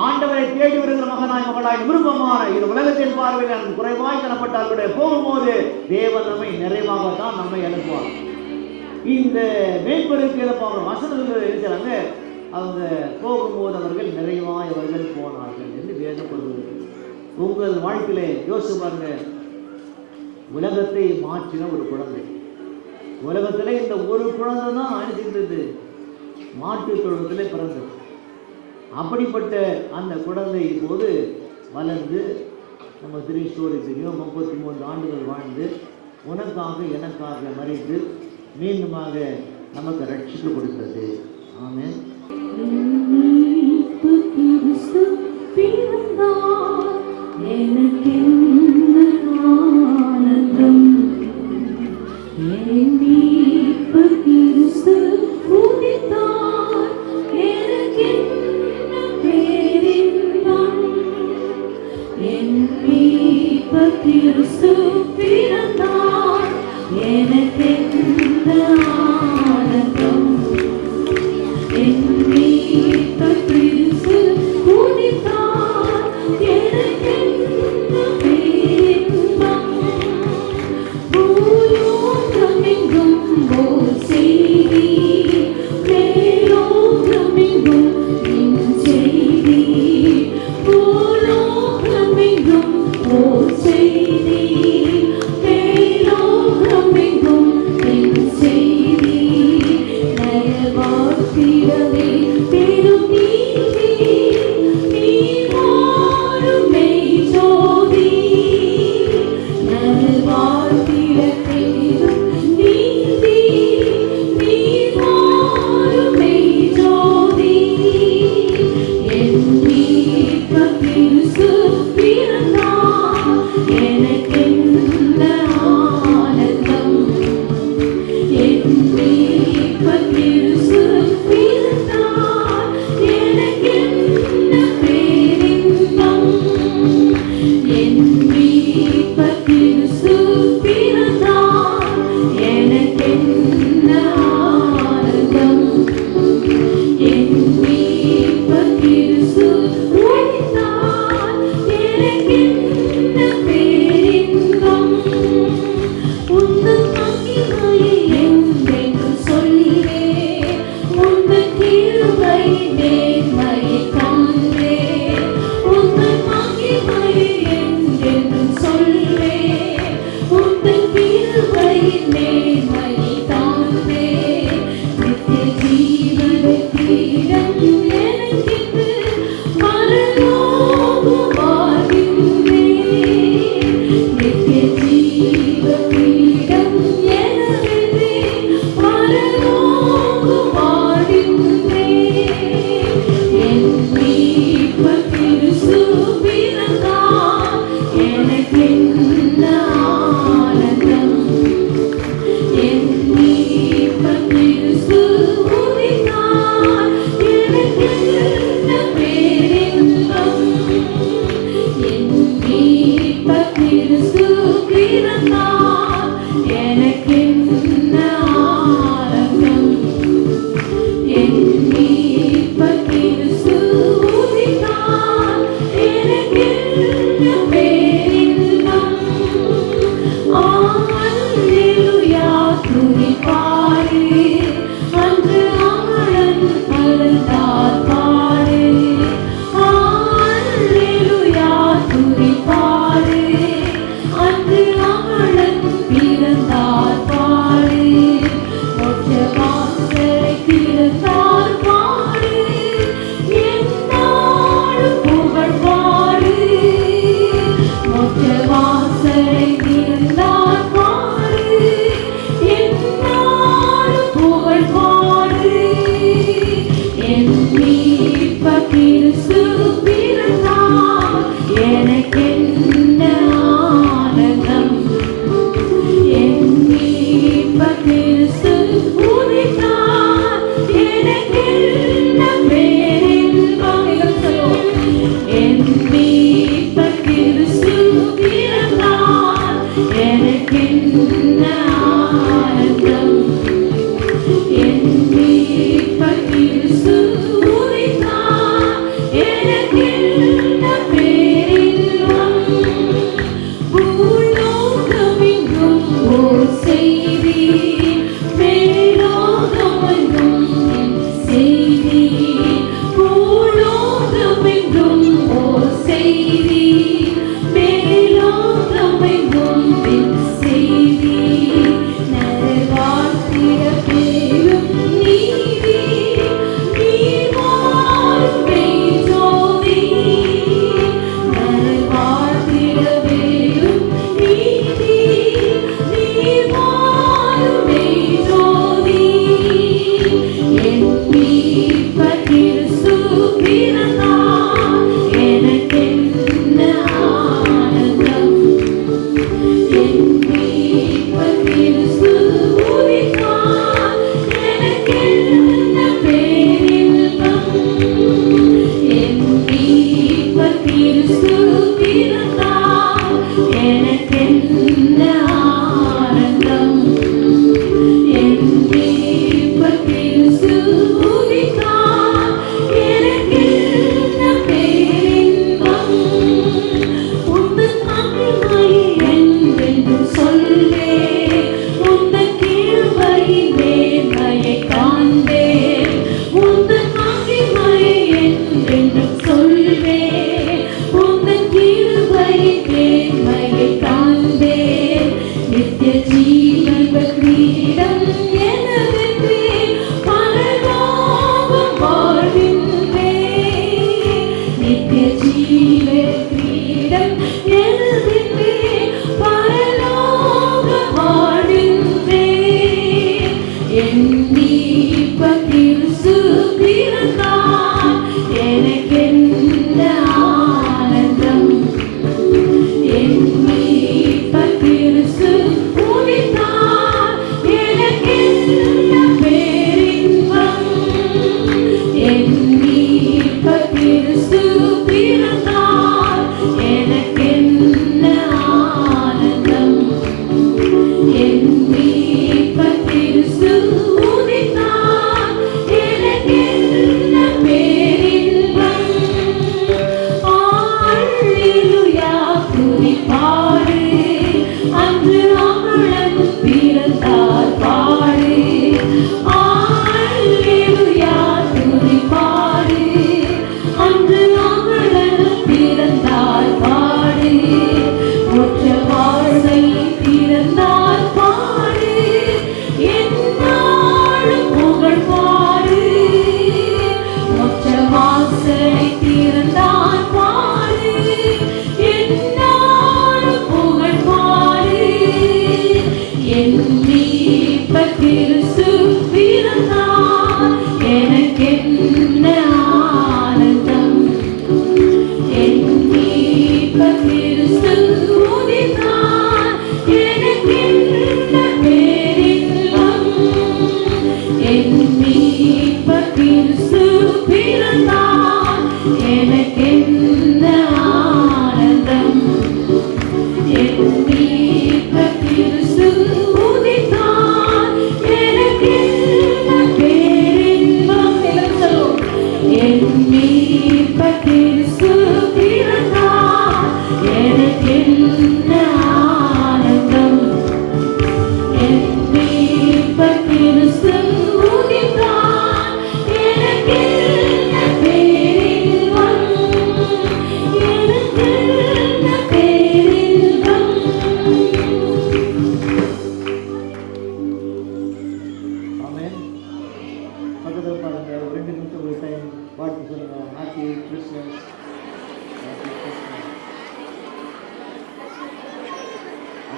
ஆண்டவரை தேடி வருகிற மகளாய் விருப்பமான இந்த உலகத்தின் பார்வையில் நமக்கு குறைவாய் காணப்பட்டால் போகும்போது தேவன் நம்மை நிறைவாக தான் நம்மை அனுப்புவார். இந்த மேய்ப்பருக்கு வசனங்கள் இருக்கிறாங்க. அவங்க போகும்போது அவர்கள் நிறைவாய் அவர்கள் போனார்கள் என்று வேதம் சொல்கிறது. உங்கள் வாழ்க்கையிலே யோசிச்சு பாருங்க, உலகத்தை மாற்றின ஒரு குழந்தை. உலகத்திலே இந்த ஒரு குழந்தை தான் அனுப்பியிருந்தது, மாட்டு தொழுவத்திலே பிறந்தது. அப்படிப்பட்ட அந்த குழந்தை இப்போது வளர்ந்து, நம்ம ஸ்டோரி தெரியும், 33 ஆண்டுகள் வாழ்ந்து உனக்காக எனக்காக மறித்து மீண்டுமாக நமக்கு ரட்சிப்பு கொடுத்தது. ஆமென். கிறிஸ்து பிறந்தார், எனக்கெந்த ஆனந்தம்.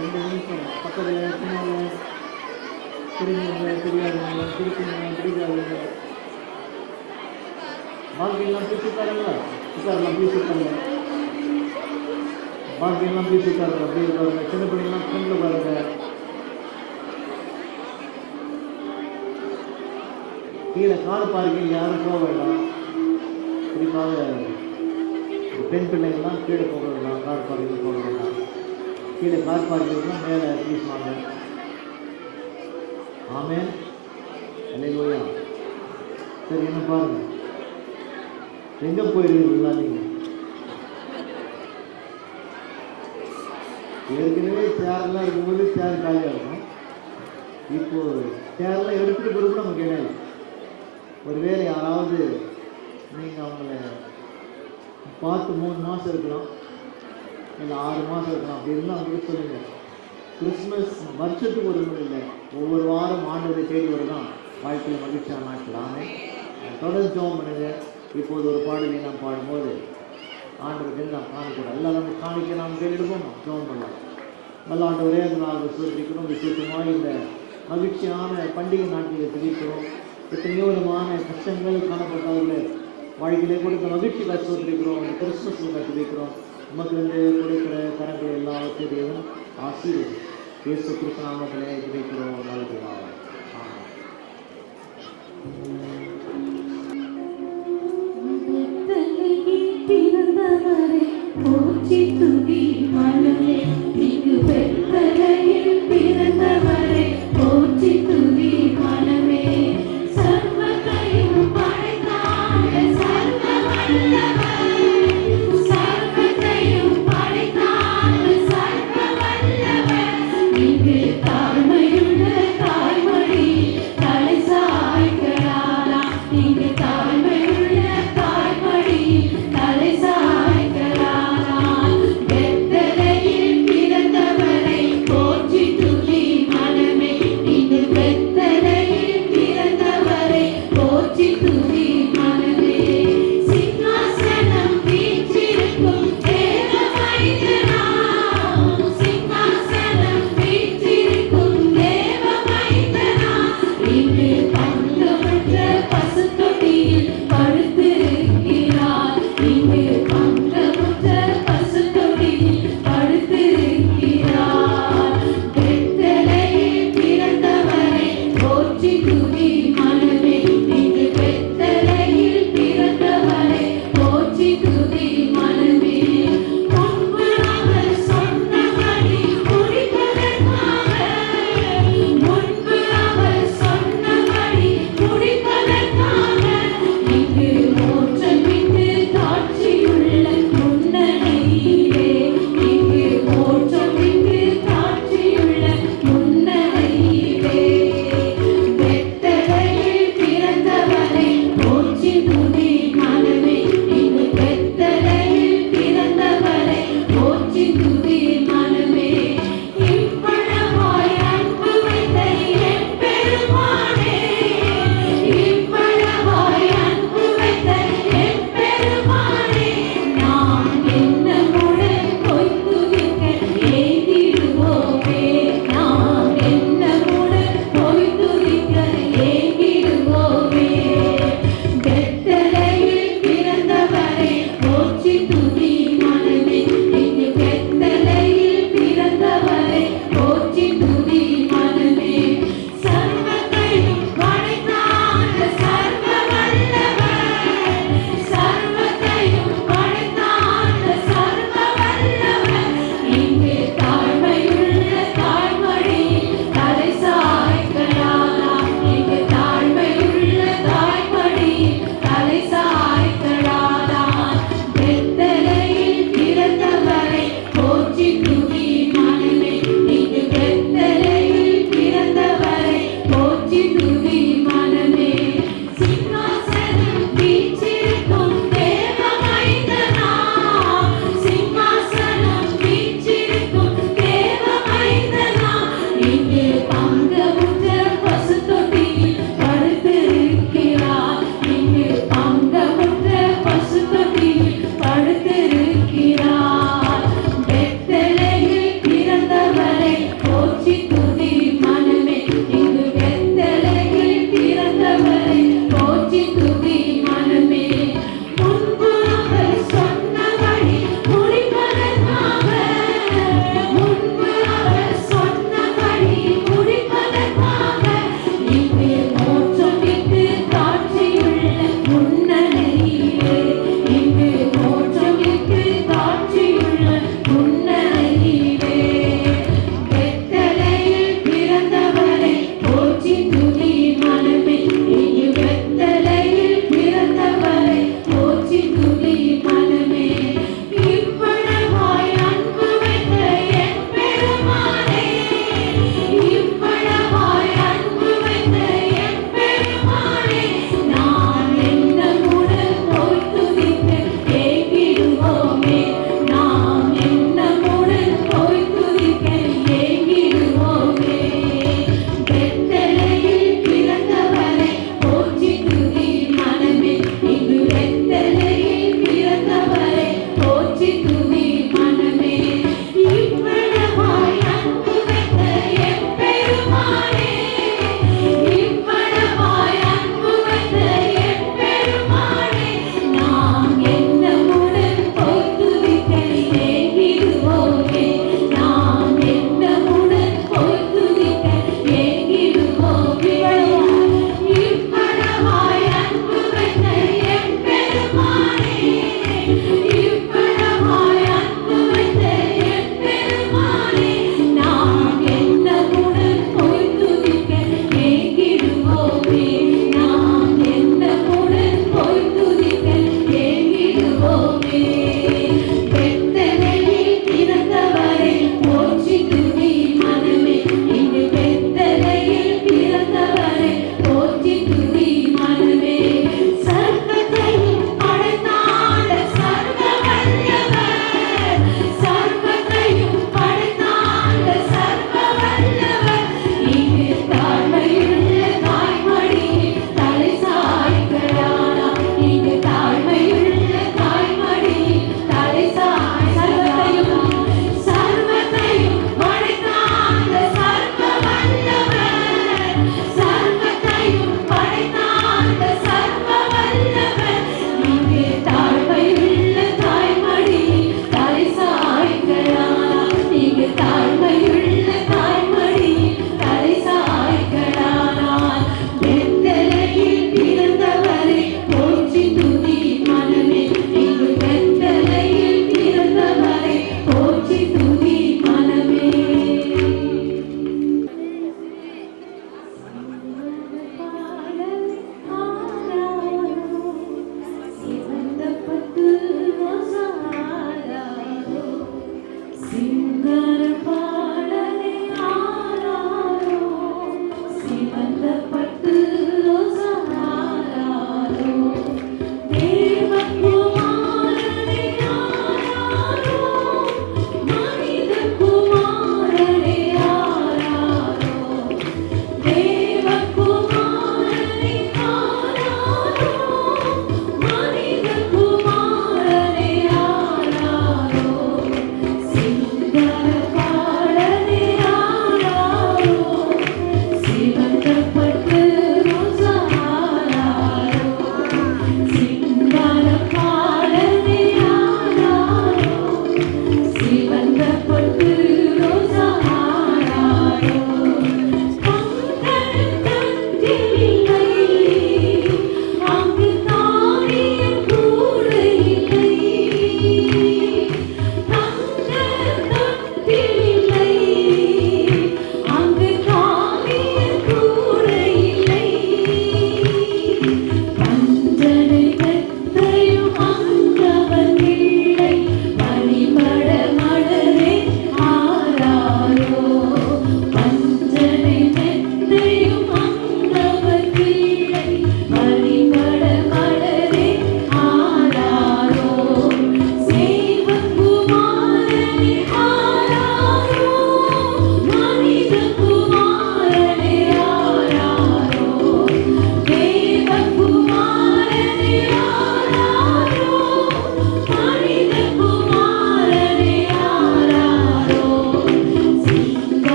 2 நிமிஷம் பக்கத்தில் பின்னால் தெரிஞ்சவங்க தெரியாதவங்க பிடிச்சவங்க பிடிக்காதவங்க வாழ்க்கையெல்லாம் ப்ளீஸ் உட்காருங்களா? உட்காரலாம், ப்ளீஸ் உட்காருங்க. வாழ்க்கையெல்லாம் ப்ளீஸ் உட்காருங்க. அப்படியே உட்காருங்க. சின்ன பிள்ளைங்களாம் ஃப்ரெண்டில் பாருங்க. கீழே கார் பார்க்கிங் யாரும் போக வேண்டாம். குறிப்பாக பெண் பிள்ளைங்கள்லாம் கீழே போக வேண்டாம். கார் பார்க்கிங் போக வேண்டாம். கீழே கார் பார்க்கிங்லாம் மேலே ப்ளீஸ் வாங்க. ஆமென். அல்லேலூயா. சரி, என்ன பாருங்க, எங்கே போயிருக்கீங்களா நீங்கள்? ஏற்கனவே சேரெல்லாம் இருக்கும்போது சேர் காலியாக இருக்கும். இப்போது சேரெல்லாம் எடுத்துகிட்டு போகிறது நமக்கு கிடையாது. ஒருவேளை யாராவது நீங்கள் அவங்கள பார்த்து 3 மாதம் இருக்கலாம், இல்லை 6 மாதம் இருக்கலாம். அப்படி இருந்தால் அவங்களுக்கு சொல்லுங்கள், கிறிஸ்மஸ் வருஷத்துக்கு ஒரு முறை இல்லை, ஒவ்வொரு வாரம் ஆண்டவரை தேடி வருதான் வாழ்க்கையில் மகிழ்ச்சியான நாட்கள். ஆமென். தொடர்ந்து ஜெபம் பண்ணுங்க. இப்போது ஒரு பாடலை நாம் பாடும்போது ஆண்டவருக்கு நாம் காணிக்கிறோம். எல்லாம் நம்ம காணிக்க நாம் கையெடுப்போம், ஜெபம் பண்ணலாம். நல்ல ஆண்டவரே, அந்த நாள் சொல்லிக்கிறோம். விசேஷமாக இந்த மகிழ்ச்சியான பண்டிகை நாட்களில் தெரிவிக்கிறோம். எத்தனையோ விதமான கஷ்டங்கள் காணப்பட்டவர்கள் வாழ்க்கையிலே கொடுத்த மகிழ்ச்சி கற்றுக்கிறோம். இந்த கிறிஸ்மஸில் கற்றுக்கிறோம். நமக்கு வந்து கொடுக்கிற கரங்களை எல்லாத்தையும் தேவன் ஆசீர்வதி. இயேசு கிறிஸ்து நாமத்திலே ஜெபிக்கிறோம். நல்லதுதான். பிறந்தவரே போற்றி துதி மனமே, இங்கு பெத்தலையில் பிறந்தவரே போற்றி துதி மனமே. சர்வத்தையும் படைத்தாண்ட சர்வ வல்லவர், சர்வத்தையும் படைத்தாண்ட சர்வ வல்லவர், இங்கு தாழ்மையுள்ள தாய்மொழி தலை சாய்க்கிறாராம். இங்கு தாழ்மையுள்ள தாய்மொழி தலை சாய்க்கிறாராம். பெத்தலையில் பிறந்தவரை போற்றி துதி மனமே, இங்கு பெத்தலையில் பிறந்தவரை போற்றி துதி மனமே. சிங்காசனம் வீற்றிருக்கும் தேவ மைந்தனாம், சிங்காசனம் வீற்றிருக்கும் தேவ மைந்தனாம், இங்கு பங்குமற்ற பசுத்தொட்டியில்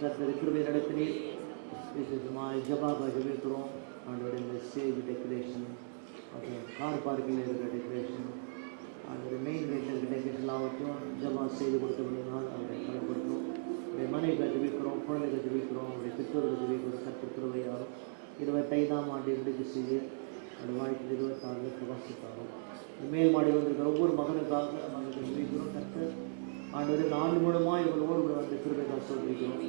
கர்த்தர் கிருபை நடத்தினீர். விசேஷமாக ஜபாக ஜபிக்கிறோம். ஆண்டவர் இந்த ஸ்டேஜ் டெக்கரேஷன், அப்புறம் கார் பார்க்கில் இருக்கிற டெக்கரேஷன், ஆண்டவர் மெயின் கேட்டில் டெக்கரேஷன் ஆகட்டும் ஜபா செய்து கொடுத்தபடினால் அவரை கலப்படுத்தும். அவருடைய மனைவி ஜபிக்கிறோம், குழந்தைகள் ஜபிக்கிறோம், அவருடைய பெற்றோர்கள் ஜபிக்கிறோம். கர்த்தர் கிருபையாலும் 25ஆம் ஆண்டு இன்றைக்கு செய்து அந்த வாழ்க்கை 26 பிரகாசித்தாரும். மேல் மாடி வந்திருக்கிற ஒவ்வொரு மகனுக்காக மகனுக்கு ஜபிக்கிறோம். கர்த்தர் ஆண்டவர் இந்த ஆண்டு மூலமாக இவர்களோடு கூட வந்து கிருபைக்காக சொல்லிக்கிறோம்.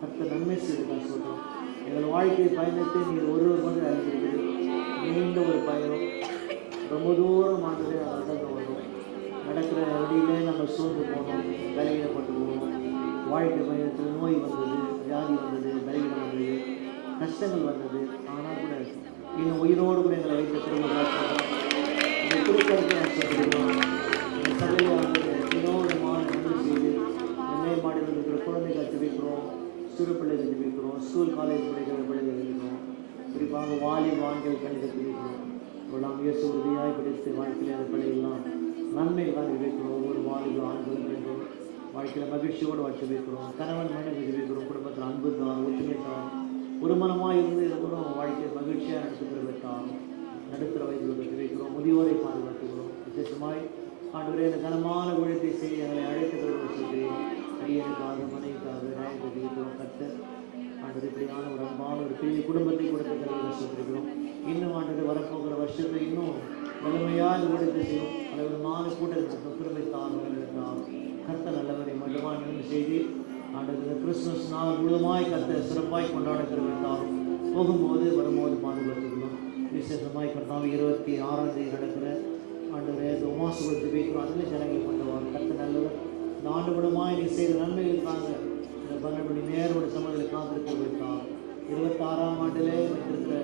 கர்த்தர் நன்மை செய்துக்காக சொல்கிறோம். எங்கள் வாழ்க்கை பயணத்தை நீங்கள் ஒருவர் வந்து அறிந்திருக்கிறது. நீண்ட ஒரு பயணம், ரொம்ப தூரம் ஆண்டது நடந்து வரும். நடக்கிற வழியிலே நம்ம சோர்ந்து போனோம், பலவீனப்பட்டு போனோம். வாழ்க்கை பயணத்தில் நோய் வந்தது, வியாதி வந்தது, பலவீனம் வந்தது, கஷ்டங்கள் வந்தது. ஆனால் கூட இன்னும் உயிரோடு கூட எங்களை வைத்த திருமணம் இந்த திருக்கருத்தை ஆசைப்படுகிறோம். இந்த சபையில் வந்து வினோதமான நன்மை செய்து மேல் மாடியில் இருக்கிற குழந்தைகள் ஜபிக்கிறோம், சிறு பிள்ளைகள் ஜபிக்கிறோம், ஸ்கூல் காலேஜ் படிக்கிற பிள்ளைகள் ஜபிக்கிறோம். குறிப்பாக வாலிபான்கள் கணிதம் ஜபிக்கிறோம். நாம் இயேசு உறுதியாய் படித்து வாழ்க்கையில் அந்த பிள்ளைகள்லாம் நன்மைகள் தான் ஜபிக்கிறோம். ஒவ்வொரு வாலிப ஆண்களும் பெண்களும் வாழ்க்கையில் மகிழ்ச்சியோடு வச்சு வைக்கிறோம். கணவன் மனைவி ஜபிக்கிறோம். குடும்பத்தில் அன்பு தான், ஒற்றுமை தான், ஒரு மனமாக இருந்து எவ்வளோ வாழ்க்கையை மகிழ்ச்சியாக நடத்துகிறதற்காக நடுத்தர வயதில் ஜபிக்கிறோம். முதியோரை பாதுகாத்துக்கிறோம். விசேஷமாய் ஆண்டவரே இந்த கனமான ஊழியத்தை செய்ய எங்களை அழைத்துக்கிறோம் சொல்கிறேன். அடியனுக்காக மனைவிக்காக நாயத்தை ஜபிக்கிறோம். கர்த்தர் ஆண்டவர் இப்படியான ஒரு அன்பான ஒரு பெரிய குடும்பத்தை கொடுத்த தலைவர் சொல்லியிருக்கிறோம். இன்னும் ஆண்டவர் வரப்போகிற வருஷத்தில் இன்னும் வலிமையாக இந்த ஊழியத்தை செய்யும். அளவிடமான கூட்டத்தில் திருமைத்தான் வளர்ந்தார். கர்த்தர் நல்லவரை மட்டுமான நன்மை செய்து ஆண்டவர் இந்த கிறிஸ்துமஸ் நாள் முழுமாய் கர்த்தர் சிறப்பாய் கொண்டாட திருமைத்தார். போகும்போது வரும்போது பாதுகாத்துக்கணும். விசேஷமாய் கர்த்தாவை 26ஆம் தேதி நடக்கிற ஆண்டவரே இந்த உமாசுகள் ஜபிக்கிறோம். அதில் ஜனங்களை கொண்டு வாங்க. கர்த்தர் நல்லவர். இந்த ஆண்டு முழுமாய் நீ செய்த நன்மைகளுக்காக இந்த 12 மணி நேரோட சமயத்தில் காத்திருக்க வைத்தார். 26ஆம் ஆண்டிலே வைத்திருக்கிற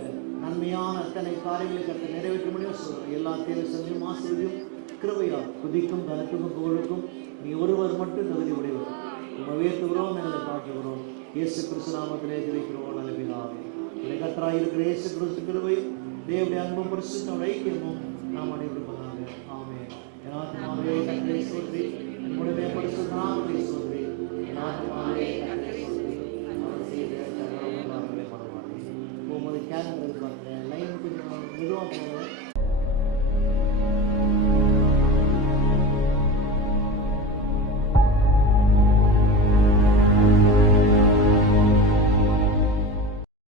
நன்மையான அத்தனை காரியங்களை கர்த்தர் நிறைவேற்ற முடியும் சொல்கிறோம். எல்லா தேவை சந்தையும் ஆசிரியும் கிருபையால் துதிக்கும் கனத்துக்கும் புகழுக்கும் நீ ஒருவர் மட்டும் தகுதி உடையவர். நம்ம உயர்த்துகிறோம், எங்களை காட்டுகிறோம். இயேசு கிறிஸ்து நாமத்திலே ஜெபிக்கிறோம் நல்ல பிதாவே. கர்த்தராய் இருக்கிற இயேசு கிறிஸ்து கிருபையும் தேவனுடைய அன்பும் பரிசுத்த ஐக்கியமும் நாம் அனைவரும் ஆமென். என் ஆத்துமாவே கர்த்தரை ஸ்தோத்திரி.